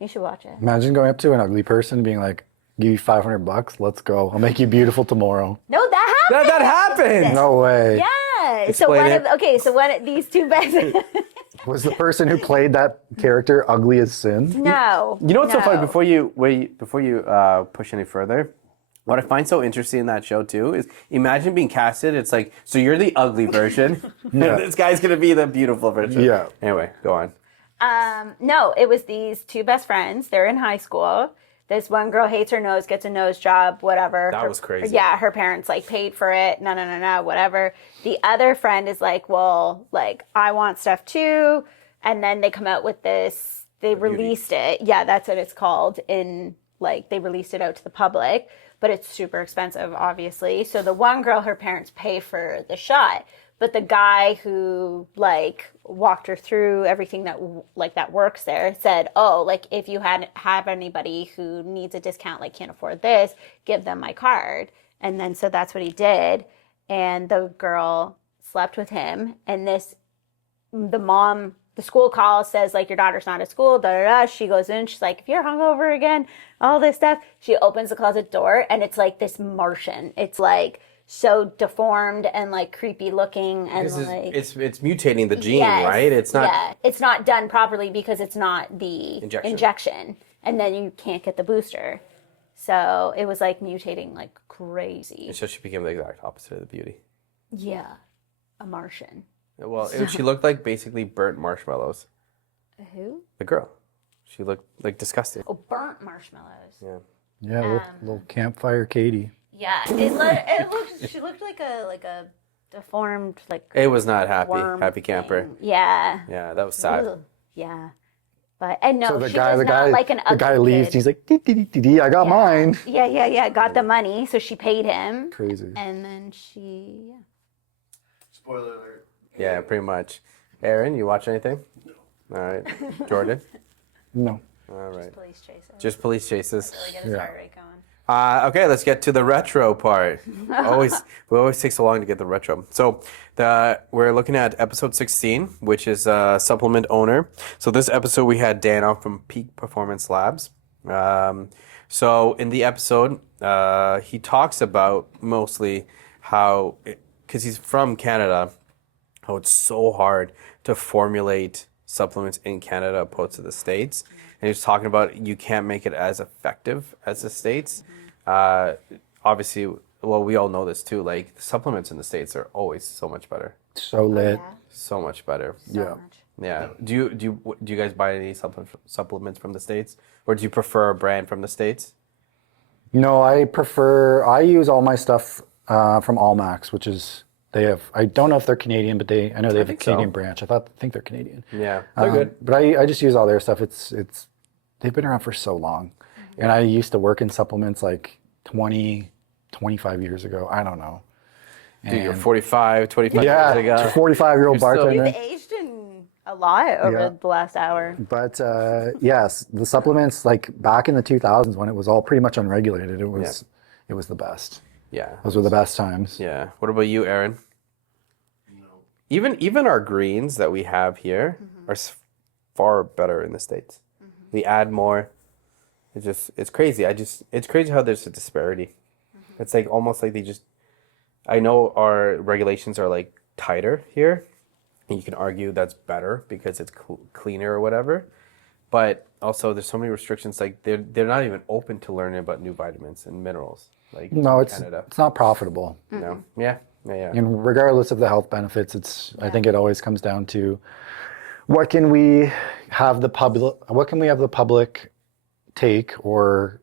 You should watch it. Imagine going up to an ugly person and being like, give you $500, let's go. I'll make you beautiful tomorrow. No, that happened. That happened. No way. Yeah. Explain it. So one of these two best. Was the person who played that character ugly as sin? No. You know what's so funny? no. Before you push any further, what I find so interesting in that show too is imagine being casted. It's like, so you're the ugly version. Yeah. This guy's gonna be the beautiful version. Yeah. Anyway, go on. No, it was these two best friends. They're in high school. This one girl hates her nose, gets a nose job, whatever. That was crazy. Yeah, her parents like paid for it. No, whatever. The other friend is like, well, like I want stuff too. And then they come out with this. They released it. Yeah, that's what it's called. They released it out to the public, but it's super expensive, obviously. So the one girl, her parents pay for the shot, But the guy who like walked her through everything that works there said, oh, like if you have anybody who needs a discount, like can't afford this, give them my card. And then so that's what he did. And the girl slept with him. And the school calls, says like your daughter's not at school, da da da. She goes in, she's like, if you're hungover again, all this stuff. She opens the closet door and it's like this Martian. It's like so deformed and like creepy looking and like it's mutating the gene, yes, right? It's not. Yeah, it's not done properly because it's not the injection, and then you can't get the booster. So it was like mutating like crazy. So she became the exact opposite of the beauty. Yeah, a Martian. Well, she looked like basically burnt marshmallows. Who? The girl. She looked like disgusting. Oh, burnt marshmallows. Yeah. Yeah, little campfire Katie. Yeah, she looked like a deformed like. It was not worm happy camper. thing. Yeah. Yeah, that was sad. Ugh. Yeah. But and no, So the she guy, was the not guy, like an the ugly guy leaves. kid. He's like, dee, dee, dee, dee, I got mine. Yeah. Got the money, so she paid him. Crazy. And then she. Spoiler alert. Yeah, pretty much. Aaron, you watch anything? No. All right. Jordan? No. All right. Police chases. Just police chases. Really get his Yeah. heart rate going. Okay, let's get to the retro part. We always take so long to get the retro. So we're looking at episode 16, which is supplement owner. So this episode we had Dan on from Peak Performance Labs. So in the episode, he talks about mostly how, because he's from Canada, how it's so hard to formulate supplements in Canada opposed to the States. And he was talking about you can't make it as effective as the States. Obviously, well, we all know this too. Like, the supplements in the States are always so much better. So lit. So much better. Yeah. Yeah. Do you guys buy any supplements from the States? Or do you prefer a brand from the States? No, I use all my stuff from Allmax, which is, I don't know if they're Canadian, but I know they have a think Canadian so. branch. I think they're Canadian. Yeah, they're good. But I just use all their stuff. They've been around for so long. And I used to work in supplements like 20, 25 years ago. I don't know. Dude, you're 45, 25 years Yeah, ago. 45-year-old You're still- bartender. You've aged in a lot over the last hour. But yes, the supplements, like back in the 2000s when it was all pretty much unregulated, it was the best. Yeah. Those were the best times. Yeah. What about you, Aaron? Even our greens that we have here are far better in the States. We add more. It's crazy. It's crazy how there's a disparity. It's like almost like I know our regulations are like tighter here. And you can argue that's better because it's cleaner or whatever. But also there's so many restrictions. Like they're not even open to learning about new vitamins and minerals. Like No, in it's Canada. not profitable. No. Yeah. And regardless of the health benefits, I think it always comes down to what can we have the public take or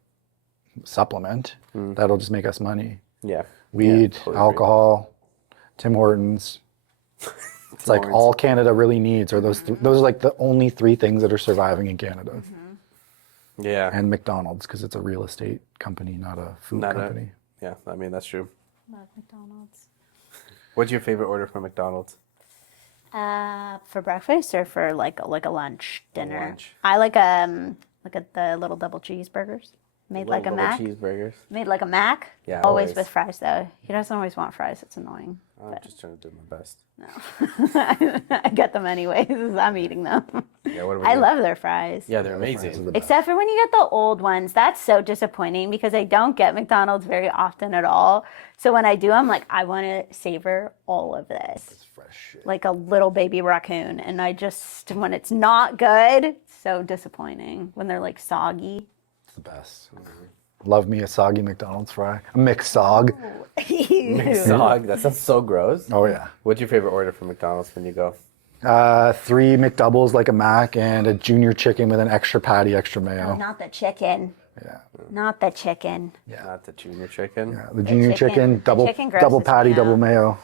supplement that'll just make us money. Yeah. Weed, totally agree. alcohol, Tim Hortons. It's like all Canada really needs are those those are like the only three things that are surviving in Canada. Yeah. And McDonald's, because it's a real estate company, not a food company. Yeah, I mean, that's true. Love McDonald's. What's your favorite order from McDonald's? For breakfast or for like a lunch dinner? lunch. I like the little double cheeseburgers. Made like a Little Mac. cheeseburgers. Made like a Mac. Yeah, Always always. with fries though. He doesn't always want fries. It's annoying. I'm just trying to do my best. I get them anyways. I'm eating them. Yeah, what about I you? love their fries. Yeah, they're amazing. Except for when you get the old ones. That's so disappointing because I don't get McDonald's very often at all. So when I do, I'm like, I want to savor all of this. Fresh shit. Like a little baby raccoon. And when it's not good, it's so disappointing. When they're like soggy. It's the best. Love me a soggy McDonald's fry. A McSog. Sog. That sounds so gross. Oh yeah. What's your favorite order from McDonald's when you go? 3 McDoubles like a Mac and a junior chicken with an extra patty, extra mayo. Not the chicken. Yeah. Not the chicken. Not the junior chicken. Yeah, the junior chicken, the double chicken grosses me patty, out. double mayo.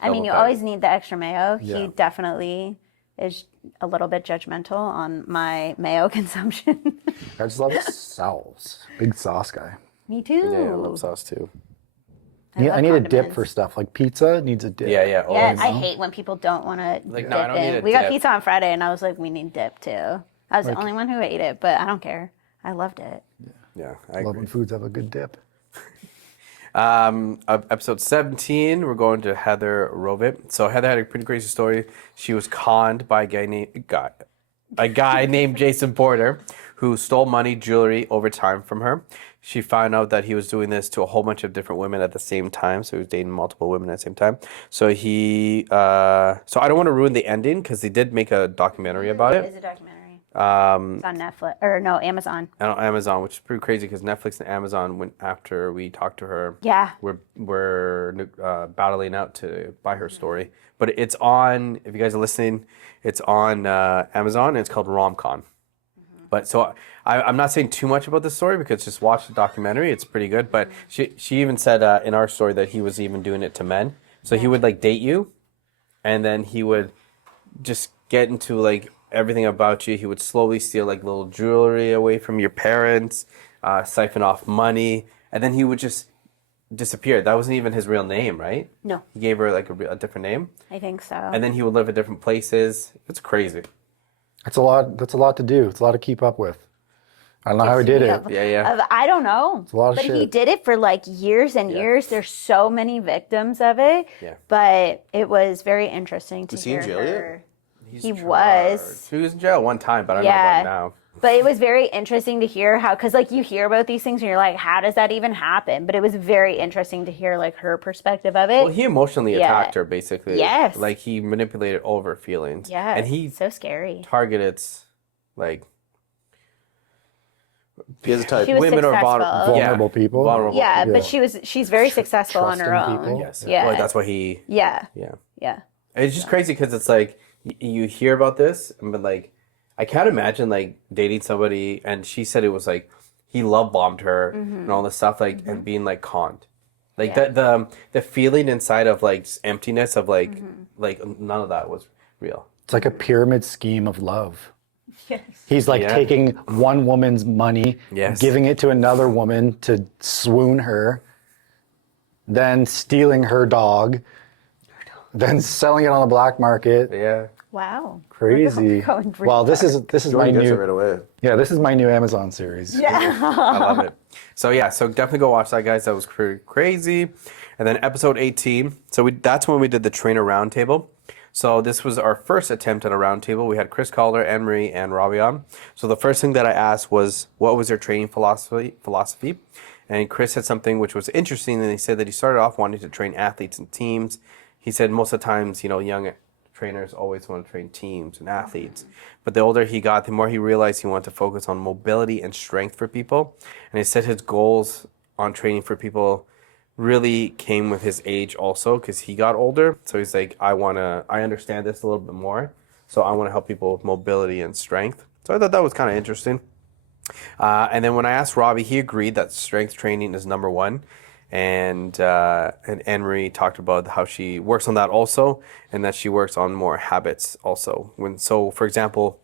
I mean, you patty. always need the extra mayo. Yeah. He definitely is a little bit judgmental on my mayo consumption. I just love sauce. Big sauce guy. Me too. Yeah, I love sauce too. I need a dip condiments. for stuff. Like pizza needs a dip. Yeah. Yeah, Always. I hate when people don't want to Like, dip no, I don't need in. a We got dip. pizza on Friday, and I was like, we need dip too. I was the only one who ate it, but I don't care. I loved it. Yeah, I I love agree. when foods have a good dip. Episode 17, we're going to Heather Rovit. So Heather had a pretty crazy story. She was conned by a guy named Jason Porter, who stole money, jewelry over time from her. She found out that he was doing this to a whole bunch of different women at the same time. So he was dating multiple women at the same time. So so I don't want to ruin the ending because they did make a documentary about It it. is a documentary. It's on Netflix, or no, Amazon. And on Amazon, which is pretty crazy because Netflix and Amazon, went after we talked to her, Yeah. we're battling out to buy her story. But it's on, if you guys are listening, it's on Amazon, and it's called Romcon. But so I'm not saying too much about this story because just watch the documentary. It's pretty good. But she even said in our story that he was even doing it to men. So he would like date you, and then he would just get into like everything about you. He would slowly steal like little jewelry away from your parents, siphon off money, and then he would just disappear. That wasn't even his real name, right? No, He gave her like a different name, I think so. and then he would live at different places. It's crazy. That's a lot to do. It's a lot to keep up with. I don't know how he did it. Yeah. I don't know. a lot of but he shit. did it for like years and years. There's so many victims of it. Yeah. But it was very interesting to Was he in hear jail yet? her. He's He charged. was. He was in jail one time, but I don't know Yeah. about now. But it was very interesting to hear how, because like you hear about these things and you're like, how does that even happen? But it was very interesting to hear like her perspective of it. Well, he emotionally Yeah. attacked her, basically. Yes. Like, he manipulated all of her feelings. Yeah. And he so scary. targeted, like, He has a type. She was women or successful. Vulnerable people. Vulnerable. Yeah, Yeah. but she's very successful on her Trusting own. people. Yes. Yeah. Well, that's why he, Yeah. yeah. Yeah. It's just crazy because it's like, you hear about this, but like, I can't imagine like dating somebody, and she said it was like, he love bombed her and all this stuff, like, and being like conned. Like the feeling inside of like emptiness of like none of that was real. It's like a pyramid scheme of love. Yes. He's like Yeah. taking one woman's money, Yes. giving it to another woman to swoon her, then stealing her dog, then selling it on the black market. Yeah. Wow. Crazy. We're going really Well, this is my Jordan gets it new right away. this is my new Amazon series. I love it. So yeah, so definitely go watch that, guys. That was pretty crazy. And then episode 18. So that's when we did the trainer roundtable. So this was our first attempt at a roundtable. We had Chris Calder, Anne Marie, and Robbie on. So the first thing that I asked was, what was their training philosophy? And Chris said something which was interesting, and he said that he started off wanting to train athletes and teams. He said most of the times, young trainers always want to train teams and athletes. But the older he got, the more he realized he wanted to focus on mobility and strength for people. And he said his goals on training for people really came with his age also, because he got older. So he's like, I understand this a little bit more. So I want to help people with mobility and strength. So I thought that was kind of interesting. And then when I asked Robbie, he agreed that strength training is number one. And Anne Marie talked about how she works on that also, and that she works on more habits also. For example,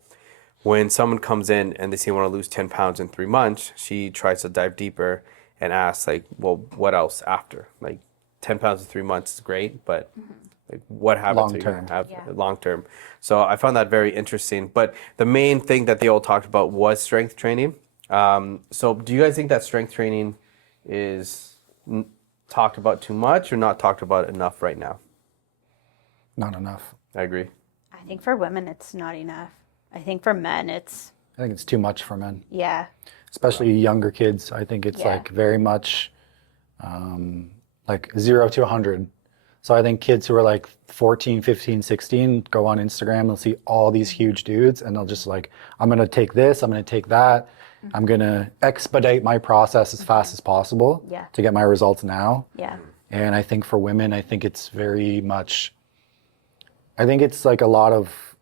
when someone comes in and they say want to lose 10 pounds in 3 months, she tries to dive deeper and asks like, well, what else after? Like 10 pounds in 3 months is great, but like what habits are you going to have long term? So I found that very interesting. But the main thing that they all talked about was strength training. So do you guys think that strength training is talked about too much or not talked about enough right now? Not enough. I agree. I think for women it's not enough. I think for men it's I think it's too much for men, yeah. especially younger kids. I think it's Yeah. like very much like 0 to 100. So I think kids who are like 14, 15, 16 go on Instagram, they'll see all these huge dudes and they'll just like, I'm going to take this, I'm going to take that. I'm going to expedite my process as fast as possible Yeah. to get my results now. Yeah. And I think for women, I think it's very much, I think it's like a lot of,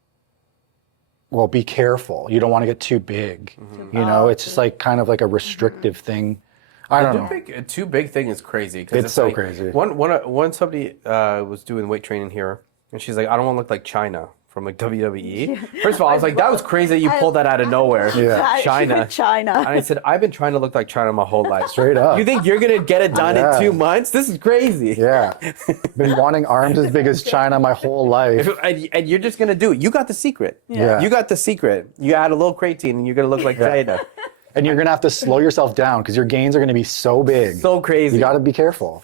well, be careful. You don't want to get too big. It's just like kind of like a restrictive thing. I don't know. Too big thing is crazy. 'Cause It's so like, crazy. One somebody was doing weight training here, and she's like, I don't want to look like China from like WWE. First of all, I was like, that was crazy that you pulled that out of nowhere. Yeah. China. China. And I said, I've been trying to look like China my whole life. Straight up. You think you're going to get it done Yeah. in 2 months? This is crazy. Yeah. Been wanting arms as big as China my whole life. And you're just going to do it. You got the secret. Yeah. You got the secret. You add a little creatine and you're going to look like China. And you're going to have to slow yourself down because your gains are going to be so big. So crazy. You got to be careful.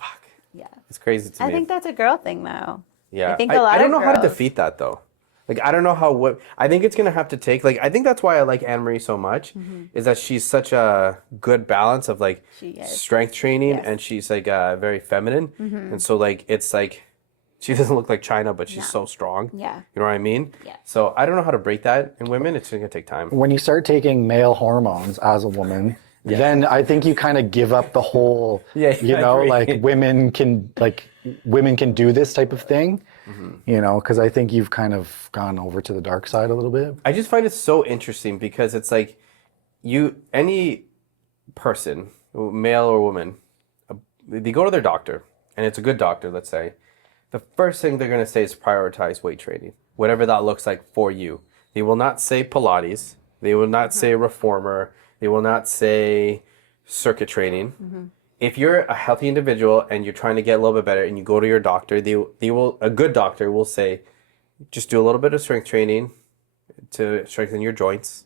Yeah. It's crazy to me. I think that's a girl thing, though. Yeah, I think a lot I don't of know how to girls- defeat that though. Like I don't know how. I think it's gonna have to take. Like I think that's why I like Anne Marie so much, is that she's such a good balance of like She is. strength training Yes. and she's like very feminine, and so like it's like she doesn't look like China, but she's so strong. Yeah. You know what I mean? Yeah. So I don't know how to break that in women. It's gonna take time. When you start taking male hormones as a woman, then I think you kind of give up the whole, Yeah, you I know, agree. like women can do this type of thing, you know, because I think you've kind of gone over to the dark side a little bit. I just find it so interesting because it's like any person, male or woman, they go to their doctor, and it's a good doctor, let's say. The first thing they're going to say is prioritize weight training, whatever that looks like for you. They will not say Pilates. They will not say reformer. They will not say circuit training. If you're a healthy individual and you're trying to get a little bit better and you go to your doctor, a good doctor will say, just do a little bit of strength training to strengthen your joints,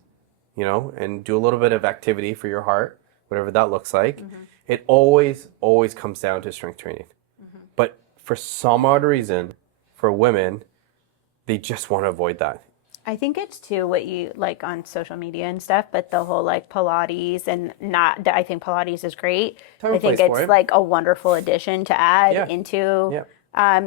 you know, and do a little bit of activity for your heart, whatever that looks like. It always comes down to strength training. But for some odd reason, for women, they just want to avoid that. I think it's too what you like on social media and stuff, but the whole like Pilates and not I think Pilates is great. Time and I think place for it's it. like a wonderful addition to add Yeah. into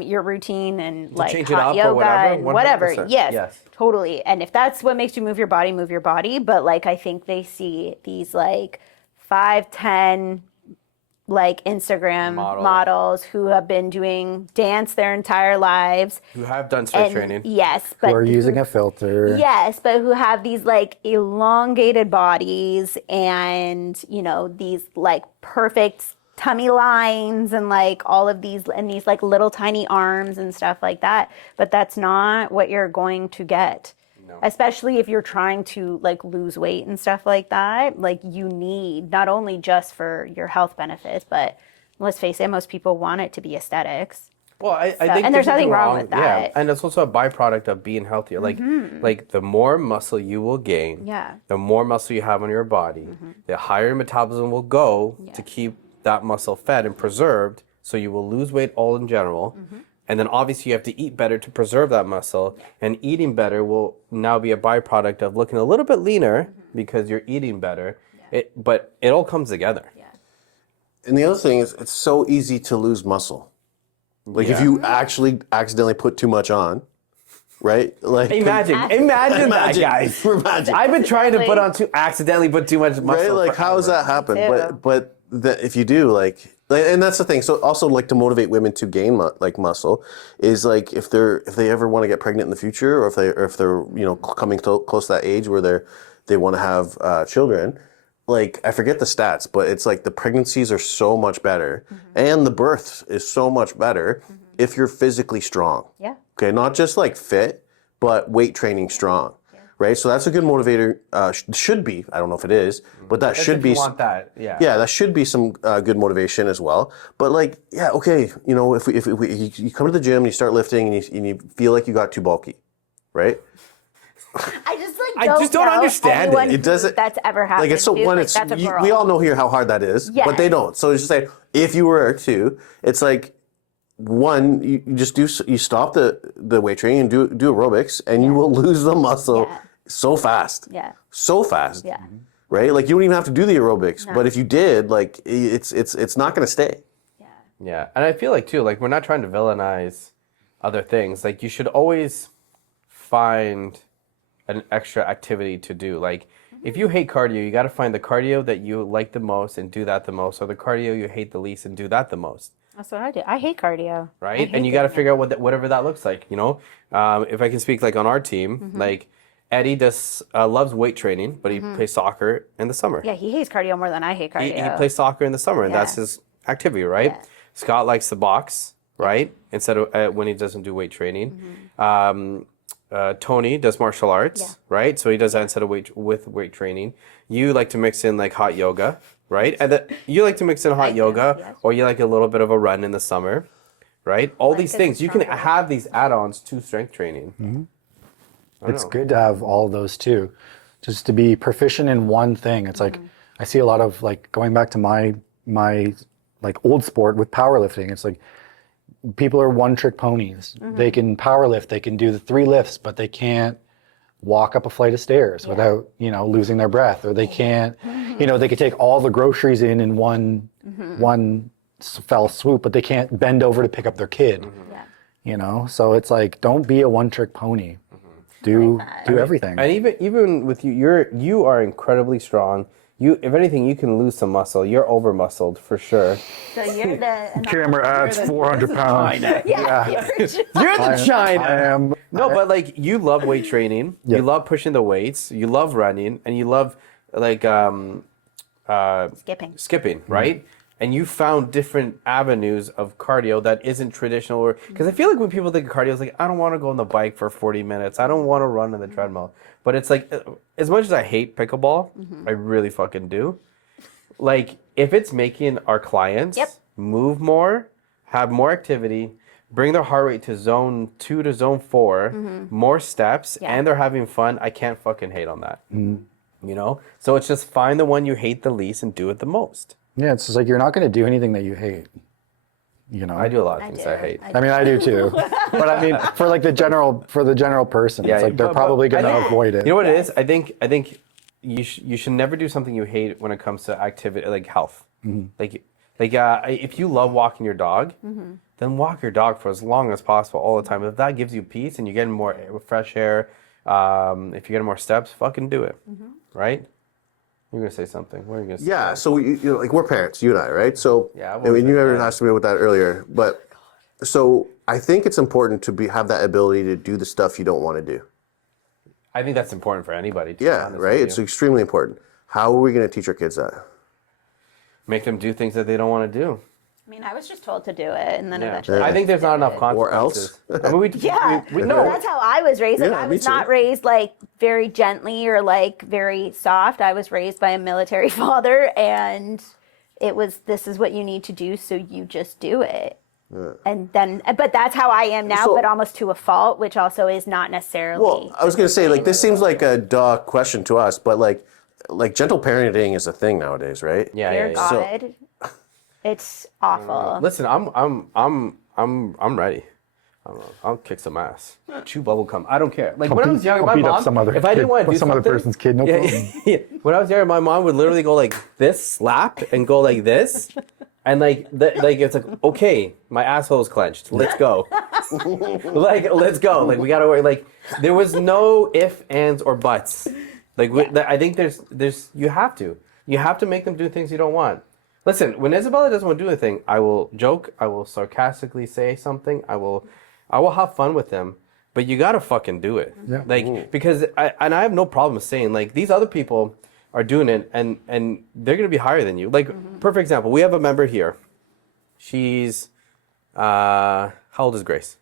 your routine and like change it hot up or yoga whatever, and whatever. 100%. Yes, Yes. totally. And if that's what makes you move your body. But like I think they see these like 5'10" like Instagram models who have been doing dance their entire lives. Who have done strength And training. yes, Who but are using a filter. yes, but who have these like elongated bodies and, you know, these like perfect tummy lines and like all of these and these like little tiny arms and stuff like that. But that's not what you're going to get. No. Especially if you're trying to like lose weight and stuff like that. Like you need not only just for your health benefits, but let's face it, most people want it to be aesthetics. Well, I think and there's nothing wrong with that. Yeah, and it's also a byproduct of being healthier. Like the more muscle you will gain, Yeah. the more muscle you have on your body, the higher your metabolism will go to keep that muscle fed and preserved. So you will lose weight all in general. And then obviously you have to eat better to preserve that muscle. And eating better will now be a byproduct of looking a little bit leaner because you're eating better. But it all comes together. And the other thing is, it's so easy to lose muscle. Like if you actually accidentally put too much on, right? Like Imagine that, guys. Imagine. I've been trying to accidentally put too much muscle. Right? Like how does that happen? But if you do, like, and that's the thing. So also, like, to motivate women to gain muscle is like if they ever want to get pregnant in the future, or if they're you know coming close to that age where they want to have children. Like I forget the stats, but it's like the pregnancies are so much better, and the birth is so much better if you're physically strong. Yeah. Okay, not just like fit, but weight training strong. Right, so that's a good motivator. Should be. I don't know if it is, but that should be. You want that? Yeah. Yeah, that should be some good motivation as well. But like, yeah, okay, you know, if you come to the gym and you start lifting and you feel like you got too bulky, right? I just don't understand it. It doesn't. That's ever happened. Like it's so to. when Like, it's that's a girl. we all know here how hard that is, but they Yes. don't. So it's just like if you were to, it's like one you just you stop the weight training and do aerobics and you will lose the muscle so fast. Yeah. So fast. Yeah. Right? Like you don't even have to do the aerobics, but if you did, like it's not going to stay. Yeah, and I feel like too, like we're not trying to villainize other things. Like you should always find an extra activity to do. Like if you hate cardio, you got to find the cardio that you like the most and do that the most, or the cardio you hate the least and do that the most. That's what I do. I hate cardio. Right? And you got to figure out whatever that looks like. You know, if I can speak like on our team, like Eddie loves weight training, but he plays soccer in the summer. Yeah, he hates cardio more than I hate cardio. He plays soccer in the summer, and that's his activity, right? Yeah. Scott likes the box, right? Instead of when he doesn't do weight training. Tony does martial arts, right? So he does that instead of weight training. You like to mix in like hot yoga, right? And you like to mix in hot yoga, yes. or you like a little bit of a run in the summer, right? All these get things some you can stronger. have these add-ons to strength training. It's good to have all those too, just to be proficient in one thing. It's like I see a lot of like going back to my like old sport with powerlifting. It's like people are one-trick ponies. They can powerlift, they can do the 3 lifts, but they can't walk up a flight of stairs without losing their breath, or they can't. They could take all the groceries in one fell swoop, but they can't bend over to pick up their kid. So it's like, don't be a one-trick pony. Do everything. And even with you are incredibly strong. If anything, you can lose some muscle. You're over muscled for sure. So you're the Camera adds 400 pounds. You're the China. I am. No, but like you love weight training. You love pushing the weights. You love running, and you love like skipping, right? And you found different avenues of cardio that isn't traditional. Because I feel like when people think of cardio, it's like, I don't want to go on the bike for 40 minutes. I don't want to run on the treadmill. But it's like, as much as I hate pickleball, I really fucking do. Like, if it's making our clients move more, have more activity, bring their heart rate to zone 2 to zone 4, more steps, and they're having fun, I can't fucking hate on that. So it's just find the one you hate the least and do it the most. Yeah, it's just like you're not going to do anything that you hate. I do a lot of things I hate. I mean, I do too. But I mean, for the general person, it's like they're probably going to avoid it. You know what it is? I think you should never do something you hate when it comes to activity, like health. Like if you love walking your dog, then walk your dog for as long as possible all the time. If that gives you peace and you're getting more fresh air, if you're getting more steps, fucking do it, right? You're gonna say something. What are you gonna say? Yeah, so like we're parents, you and I, right? So Yeah, I mean, you never asked me about that earlier, but so I think it's important to have that ability to do the stuff you don't want to do. I think that's important for anybody. To be Yeah, honest right. with It's you. extremely important. How are we going to teach our kids that? Make them do things that they don't want to do. I mean, I was just told to do it, and then Yeah. eventually. I think there's not enough Or consequences. else. I mean, we know. That's how I was raised. Like, Yeah, I me was too. not raised like very gently or like very soft. I was raised by a military father, and this is what you need to do, so you just do it. And then, but that's how I am now, So- but almost to a fault, which also is not necessarily. Well, I was going to say, like, this seems like a duh question to us, but like gentle parenting is a thing nowadays, right? Yeah, Dear yeah, yeah. God, it's awful. Listen, I'm ready. I don't know. I'll kick some ass. Chew bubble gum. I don't care. Like when I was younger, my beat up mom. some other If I didn't kid- want to do some other something, person's kid, no yeah, problem. yeah. When I was younger, my mom would literally go like this, slap, and go like this, and like it's like okay, my asshole is clenched. Let's go. Let's go. Like we gotta work. Like there was no if, ands, or buts. Like I think there's you have to make them do things you don't want. Listen, when Isabella doesn't want to do anything, I will joke. I will sarcastically say something. I will have fun with them. But you gotta fucking do it. Yeah. Like because I have no problem saying like these other people are doing it and they're gonna be higher than you. Like perfect example. We have a member here. She's how old is Grace?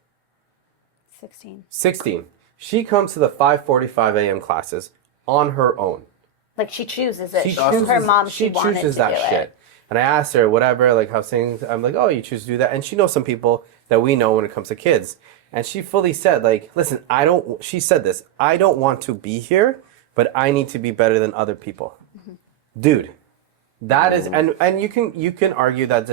16. 16. She comes to the 5:45 a.m. classes on her own. Like she chooses it. She Her mom, she wanted chooses to that do shit. it. And I asked her, whatever, like how things, I'm like, oh, you choose to do that. And she knows some people that we know when it comes to kids. And she fully said, like, listen, she said this, I don't want to be here, but I need to be better than other people. Dude, that is, and you can argue that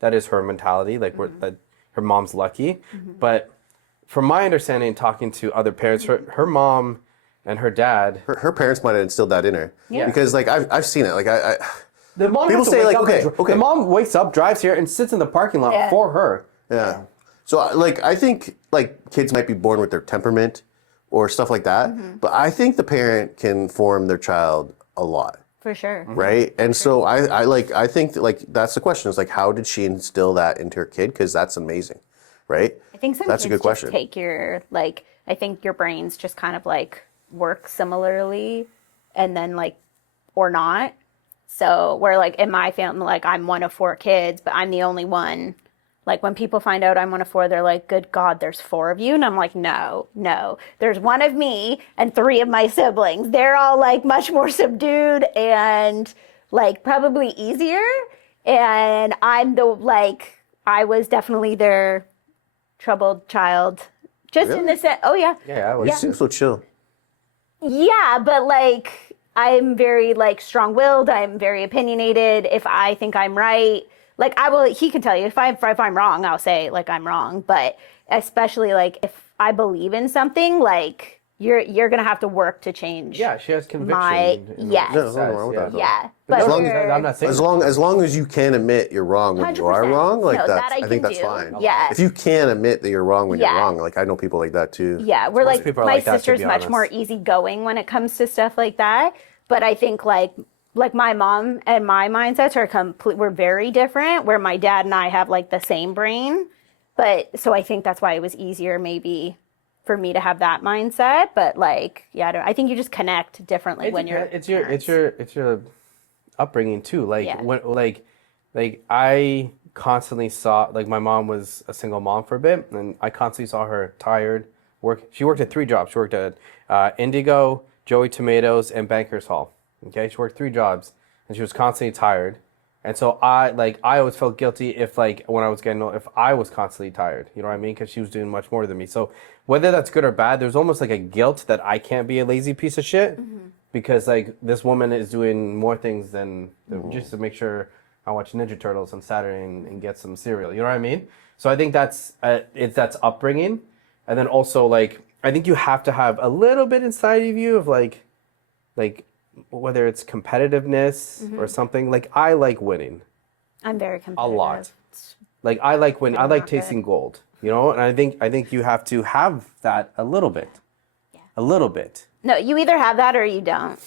that is her mentality, like that her mom's lucky. But from my understanding, talking to other parents, her mom and her dad. Her parents might have instilled that in her. Yeah. Because like I've seen it. Like The mom People has to say, wake like, up and okay. The mom wakes up, drives here, and sits in the parking lot for her. Yeah. So like I think like kids might be born with their temperament or stuff like that, but I think the parent can form their child a lot, For sure. right? And so I think that, like that's the question is like how did she instill that into her kid? Because that's amazing, right? I think some That's a kids good question. just take your, like, I think your brains just kind of like work similarly and then like, or not. So where like in my family, like I'm one of 4 kids, but I'm the only one Like when people find out I'm 1 of 4, they're like, good God, there's 4 of you. And I'm like, no. There's 1 of me and 3 of my siblings. They're all like much more subdued and like probably easier. And I'm I was definitely their troubled child. Just in the sense, oh yeah. Yeah, I You was. seem so chill. Yeah, but like I'm very like strong-willed. I'm very opinionated. If I think I'm right, like I will. He can tell you if I'm wrong, I'll say like I'm wrong. But especially like if I believe in something, like you're gonna have to work to change. Yeah, she has conviction. Yes. Yeah, there's nothing wrong with that. Yeah, But but I'm not saying As long as you can admit you're wrong when you are 100%. wrong, like No, that's that I I think can that's do. fine. Yeah. If you can admit that you're wrong when you're Yeah. wrong, like I know people like that too. Yeah, we're like people are my like that, to sister's be much honest. more easygoing when it comes to stuff like that. But I think like my mom and my mindsets are we're very different. Where my dad and I have like the same brain, but so I think that's why it was easier maybe for me to have that mindset. But like I think you just connect differently when you're it's your upbringing too. Like Yeah. when like I constantly saw like my mom was a single mom for a bit, and I constantly saw her tired. She worked at 3 jobs. She worked at Indigo, Joey Tomatoes, and Bankers Hall. Okay, she worked 3 jobs, and she was constantly tired. And so I always felt guilty if like when I was getting old, if I was constantly tired. You know what I mean? Because she was doing much more than me. So whether that's good or bad, there's almost like a guilt that I can't be a lazy piece of shit because like this woman is doing more things than just to make sure I watch Ninja Turtles on Saturday and get some cereal. You know what I mean? So I think that's that's upbringing, and then also like I think you have to have a little bit inside of you of like whether it's competitiveness or something. Like I like winning I'm very a competitive. lot. Like I like winning. I like not good. tasting gold. You know, and I think you have to have that a little bit. A little bit. No, you either have that or you don't.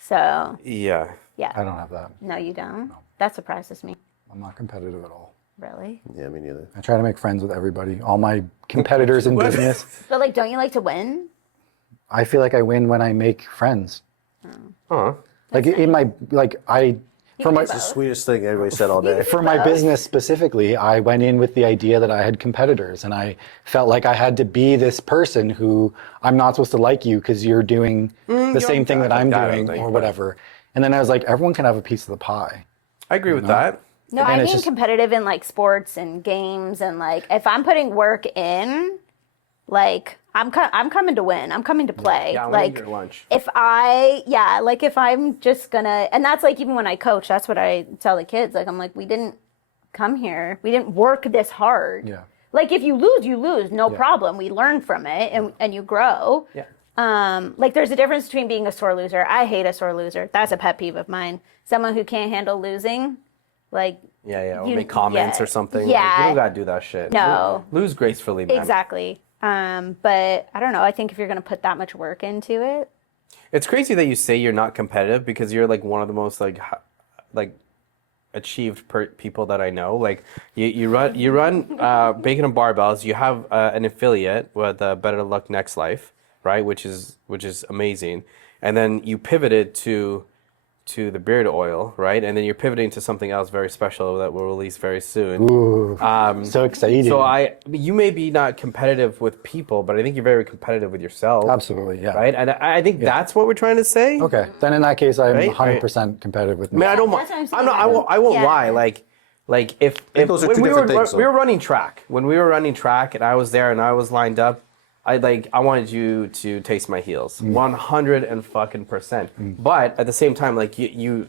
So Yeah. yeah, I don't have that. no, you don't. That surprises me. I'm not competitive at all. Really? Yeah, me neither. I try to make friends with everybody, all my competitors in business. But like, don't you like to win? I feel like I win when I make friends. Huh. Like in my for my do both. Sweetest thing everybody said all day. for my business specifically, I went in with the idea that I had competitors, and I felt like I had to be this person who I'm not supposed to like you because you're doing the same thing that I'm I don't doing think, or but- whatever. And then I was like, everyone can have a piece of the pie. I agree with that. No, And I it's mean just- competitive in like sports and games and like if I'm putting work in, like I'm coming to win. I'm coming to play. Yeah, I wanna eat like your lunch. if I'm just gonna, and that's like even when I coach, that's what I tell the kids. Like I'm like, we didn't come here, we didn't work this hard. Yeah. Like if you lose, you lose, no problem. We learn from it and you grow. Yeah. Like there's a difference between being a sore loser. I hate a sore loser. That's a pet peeve of mine. Someone who can't handle losing, like Yeah. Or You- make comments yeah. or something. Like, Yeah. you don't gotta do that shit. No. Lose gracefully, man. exactly. But I don't know. I think if you're gonna put that much work into it, It's crazy that you say you're not competitive because you're like one of the most like achieved people that I know. Like you run Bacon and Barbells. You have an affiliate with Better Luck Next Life, right? Which is amazing. And then you pivoted to the beard oil, right? And then you're pivoting to something else very special that will release very soon. Ooh, so exciting. So you may be not competitive with people, but I think you're very competitive with yourself. Absolutely, yeah. Right? And I think that's what we're trying to say. Okay, then in that case, I'm Right, 100% competitive with I mean, I don't. That's what I'm saying. I'm not. I won't Yeah. lie. Like if those are when two we different were things, though. we were running track when we were running track and I was there and I was lined up. I wanted you to taste my heels, 100%. But at the same time, like you,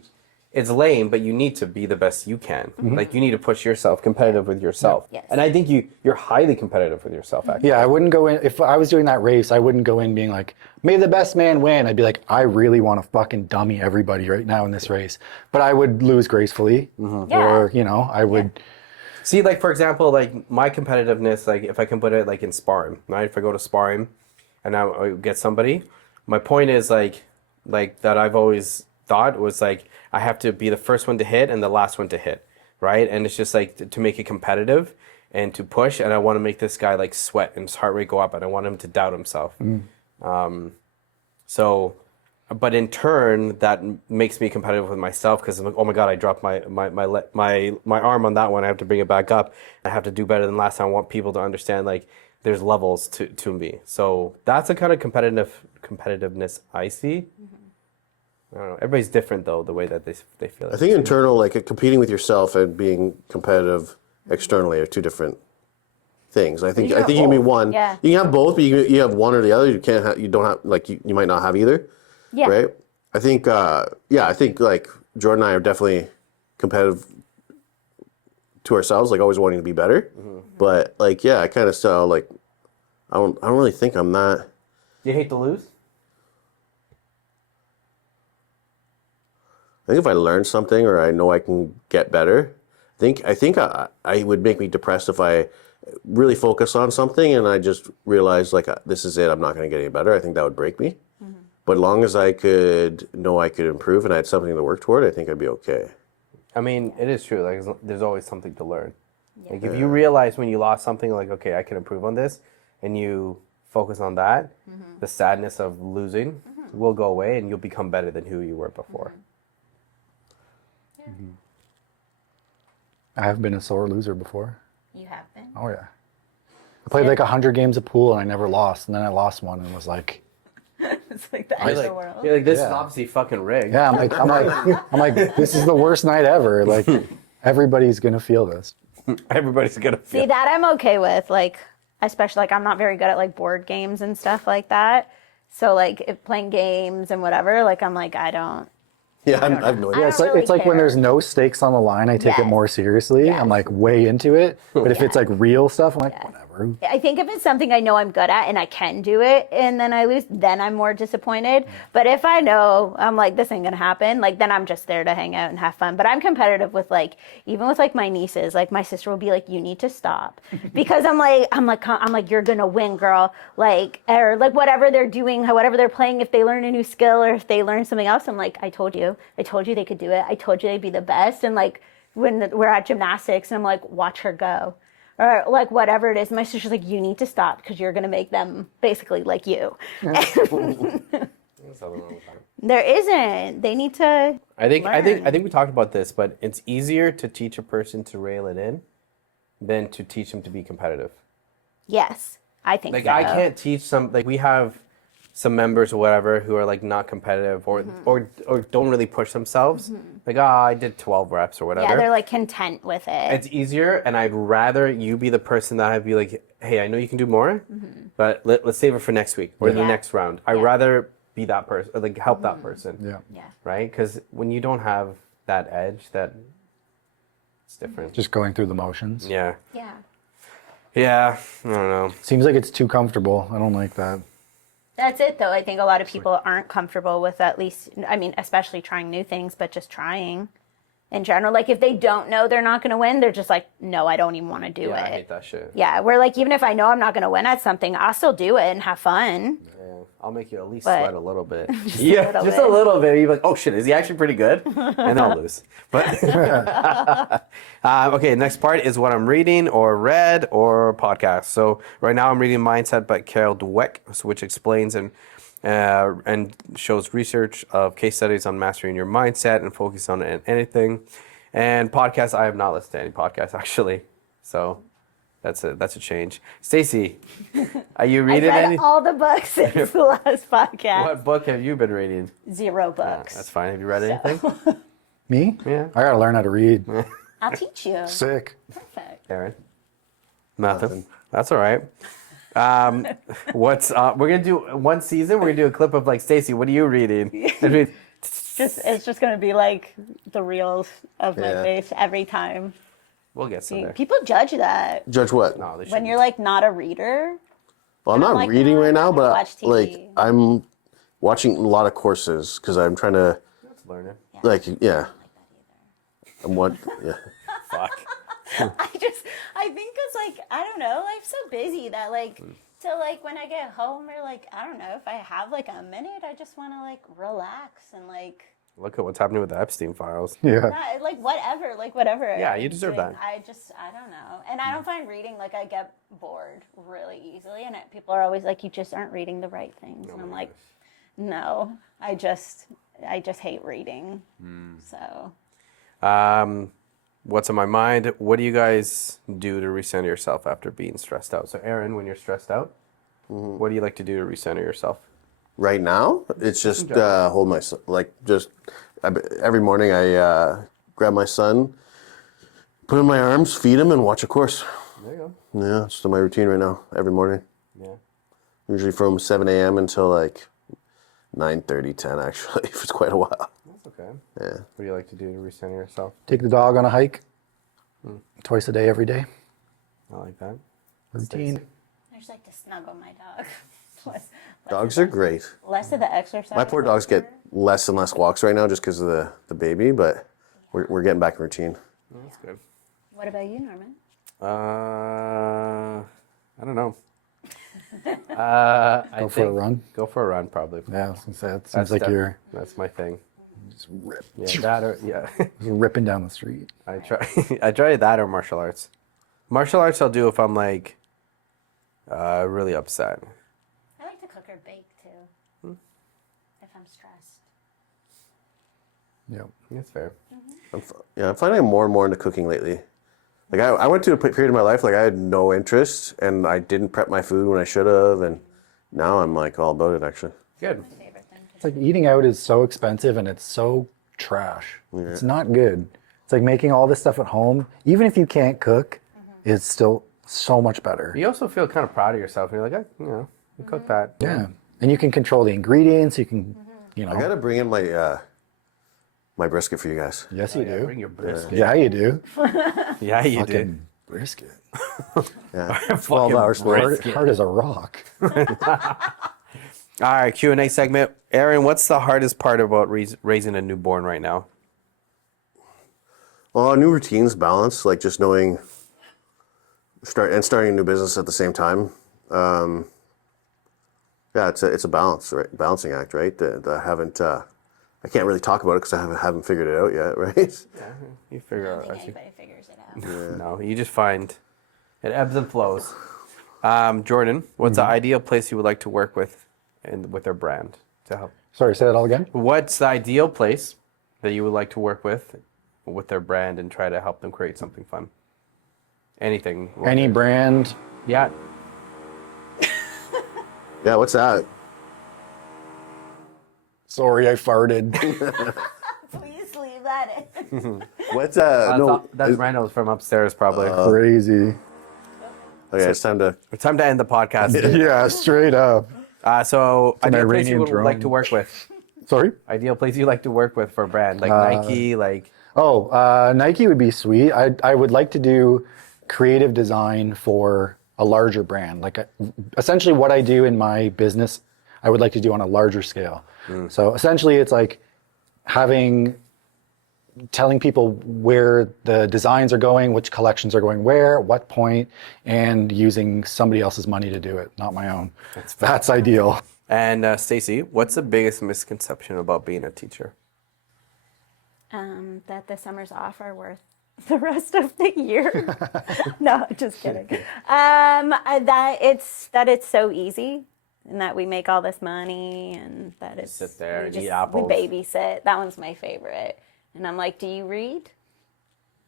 it's lame, but you need to be the best you can. Like you need to push yourself, competitive with yourself. Yes. And I think you're highly competitive with yourself. Actually. Yeah, I wouldn't go in, if I was doing that race, I wouldn't go in being like, may the best man win. I'd be like, I really want to fucking dummy everybody right now in this race. But I would lose gracefully. Or, I would, See, like for example, like my competitiveness, like if I can put it like in sparring, right? If I go to sparring and I get somebody, my point is like that I've always thought was like I have to be the first one to hit and the last one to hit, right? And it's just like to make it competitive and to push, and I want to make this guy like sweat and his heart rate go up, and I want him to doubt himself. So but in turn, that makes me competitive with myself because I'm like, oh my god, I dropped my arm on that one. I have to bring it back up. I have to do better than last time. I want people to understand like there's levels to me. So that's the kind of competitiveness I see. I don't know. Everybody's different though, the way that they feel. I think internal, like competing with yourself and being competitive externally are two different things. I think you can be one. Yeah. You can have both, but you have one or the other. You can't have. You don't have like you might not have either. Yeah. Right. I think. I think like Jordan and I are definitely competitive to ourselves, like always wanting to be better. But like, yeah, I kind of still like. I don't really think I'm that. You hate to lose. I think if I learn something or I know I can get better, I think I would make me depressed if I really focus on something and I just realize like this is it. I'm not going to get any better. I think that would break me. But as long as I could know I could improve and I had something to work toward, I think I'd be okay. I mean, it is true. Like, there's always something to learn. Like, if you realize when you lost something, like, okay, I can improve on this, and you focus on that, the sadness of losing will go away, and you'll become better than who you were before. I have been a sore loser before. You have been. Oh yeah. I played like 100 games of pool and I never lost, and then I lost one and was like, It's like the end of the world. You're like, this is obviously fucking rigged. yeah, I'm like, this is the worst night ever. Like, everybody's gonna feel this. Everybody's gonna feel. See, that I'm okay with. Like, especially like I'm not very good at like board games and stuff like that. So like if playing games and whatever, like I'm like I don't. Yeah, I have no idea. Yeah, I it's don't like really it's like when care. there's no stakes on the line, I take it Yes. more seriously. I'm like way into it. But if it's like real stuff, I'm like, whatever. I think if it's something I know I'm good at and I can do it and then I lose, then I'm more disappointed. But if I know I'm like, this ain't gonna happen, like then I'm just there to hang out and have fun. But I'm competitive with like, even with like my nieces, like my sister will be like, you need to stop. Because I'm like, you're gonna win, girl. Like, or like whatever they're doing, whatever they're playing, if they learn a new skill or if they learn something else, I'm like, I told you they could do it. I told you they'd be the best. And like when we're at gymnastics and I'm like, watch her go. Or like whatever it is, my sister's like, you need to stop because you're gonna make them basically like you. There isn't. They need to. I think learn. we talked about this, but it's easier to teach a person to rail it in than to teach them to be competitive. Yes, I think Like so. I can't teach some, like we have some members or whatever who are like not competitive or don't really push themselves. Like, I did 12 reps or whatever. Yeah, they're like content with it. It's easier, and I'd rather you be the person that I'd be like, hey, I know you can do more, but let's save it for next week or the Yeah. next round. I'd rather be that person, or like help that person. Yeah. Yeah. Right? Because when you don't have that edge, it's different. Just going through the motions. Yeah. Yeah. Yeah. I don't know. Seems like it's too comfortable. I don't like that. That's it, though. I think a lot of people aren't comfortable with at least, I mean, especially trying new things, but just trying in general. Like, if they don't know they're not going to win, they're just like, no, I don't even want to do Yeah, it. I hate that shit. Yeah, we're like, even if I know I'm not going to win at something, I'll still do it and have fun. Yeah. I'll make you at least But- sweat a little bit. Just yeah, a little just bit. a little bit. You're like, oh shit, is he actually pretty good? And I'll lose. But okay, next part is what I'm reading or read or podcast. So right now I'm reading Mindset by Carol Dweck, which explains and shows research of case studies on mastering your mindset and focus on anything. And podcasts, I have not listened to any podcasts actually. So that's a change. Stacy, are you I reading read any? all the books since the last podcast. What book have you been reading? 0 books. That's fine. Have you read anything? Me? Yeah. I gotta learn how to read. I'll teach you. Sick. Perfect. Aaron? Nothing. That's all right. What's we're gonna do one season. We're gonna do a clip of like Stacy. What are you reading? It's just gonna be like the reels of my Yeah. face every time. We'll get some there. People judge that Judge what? No, they when shouldn't. you're like not a reader. Well, I'm I'm not like, reading no, right now, I but watch TV. like I'm watching a lot of courses because I'm trying to Let's learn it. like yeah. I'm what yeah. Fuck. I think it's like, I don't know, life's so busy that like, so like when I get home or like, I don't know, if I have like a minute, I just want to like relax and like, Look at what's happening with the Epstein files. Yeah. not, like whatever. Yeah, you I'm deserve doing. that. I don't know. And I don't find reading, like I get bored really easily. And people are always like, you just aren't reading the right things. And I'm like, No, I just hate reading. So What's on my mind? What do you guys do to recenter yourself after being stressed out? So, Aaron, when you're stressed out, what do you like to do to recenter yourself? Right now, it's just hold my every morning I grab my son, put him in my arms, feed him, and watch a course. There you Yeah, it's my routine right now. Every morning, go. Yeah. usually from 7 a.m. until like 9:30, 10. Actually, if it's quite a while. That's okay. Yeah. What do you like to do to recenter yourself? Take the dog on a hike twice a day, every day. I like that. Routine. I just like to snuggle my dog. Dogs are great. Less of the exercise. My poor dogs get less and less walks right now just because of the baby, but we're getting back in routine. That's good. What about you, Norman? I don't know. Go for a run. Go for a run, probably. Yeah, I was gonna say, it seems like you're That's my thing. just rip, Yeah, that or just ripping down the street. I try. I try that or martial arts. Martial arts I'll do if I'm like really upset. I like to cook or bake too. If I'm stressed. Yeah. That's fair. I'm finding I'm more and more into cooking lately. Like I went to a period of my life like I had no interest and I didn't prep my food when I should have, and now I'm like all about it actually. Good. Favorite thing. It's like eating out is so expensive and it's so trash. It's not good. It's like making all this stuff at home, even if you can't cook, is still so much better. You also feel kind of proud of yourself. And you're like, you cook that. Yeah. And you can control the ingredients. You can, you know. I gotta bring in my my brisket for you guys. Yes, you do. Bring your brisket. Yeah, you do. Yeah, you do. Fucking brisket. Yeah. 12 hours hard as a rock. All right, Q&A segment. Aaron, what's the hardest part about raising a newborn right now? Well, new routines, balance, like just knowing starting a new business at the same time. Yeah, it's a balance, right? Balancing act, right? That I haven't. I can't really talk about it because I haven't figured it out yet, right? Yeah, you figure I out. don't think anybody figures it out. No, you just find it ebbs and flows. Jordan, what's the ideal place you would like to work with and with their brand to help? Sorry, say that all again. What's the ideal place that you would like to work with their brand and try to help them create something fun? Anything. Any brand. Yeah. Yeah, what's that? Sorry, I farted. Please leave that in. What's That's Reynolds from upstairs, probably. Crazy. Okay, it's time to. It's time to end the podcast. Yeah, straight up. So, an ideal place you Iranian would like drone. to work with. Sorry? Ideal place you like to work with for a brand, like Nike, like. Nike would be sweet. I would like to do creative design for a larger brand. Like essentially what I do in my business, I would like to do on a larger scale. So essentially it's like telling people where the designs are going, which collections are going where, at what point, and using somebody else's money to do it, not my own. That's ideal. And Stacey, what's the biggest misconception about being a teacher? That the summers off are worth the rest of the year. No, just kidding. That it's so easy, and that we make all this money, and that it's sit there we and just, eat apples. We babysit. That one's my favorite. And I'm like, do you read?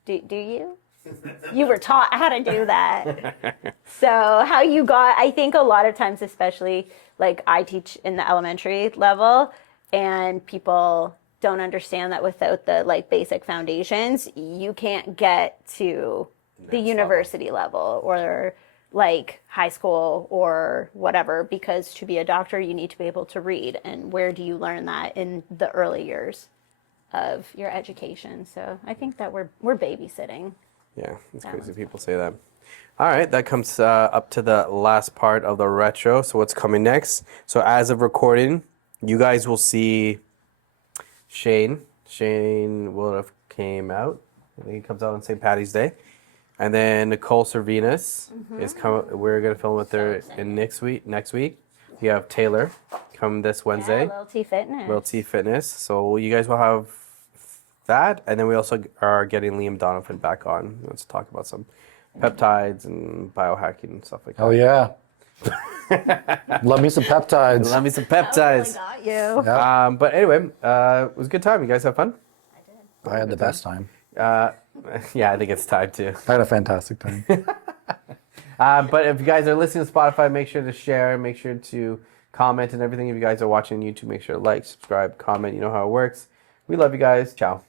Do you? You were taught how to do that. So how you got? I think a lot of times, especially like I teach in the elementary level, and people don't understand that without the like basic foundations, you can't get to the university level or like high school or whatever, because to be a doctor, you need to be able to read. And where do you learn that in the early years of your education? So I think that we're babysitting. Yeah, it's crazy people say that. All right, that comes up to the last part of the retro. So what's coming next? So as of recording, you guys will see Shane will have came out. I think he comes out on St. Paddy's Day. And then Nicole Servinas is coming. We're gonna film with her in next week. We have Taylor come this Wednesday. Yeah, Lil T Fitness. Lil T Fitness. So you guys will have that, and then we also are getting Liam Donovan back on. Let's talk about some peptides and biohacking and stuff like that. Oh yeah. Love me some peptides. Love me some peptides. Got you. But anyway, it was a good time. You guys have fun? I had the best time. Yeah, I think it's time to. I had a fantastic time. But if you guys are listening to Spotify, make sure to share, make sure to comment and everything. If you guys are watching YouTube, make sure to like, subscribe, comment. You know how it works. We love you guys. Ciao.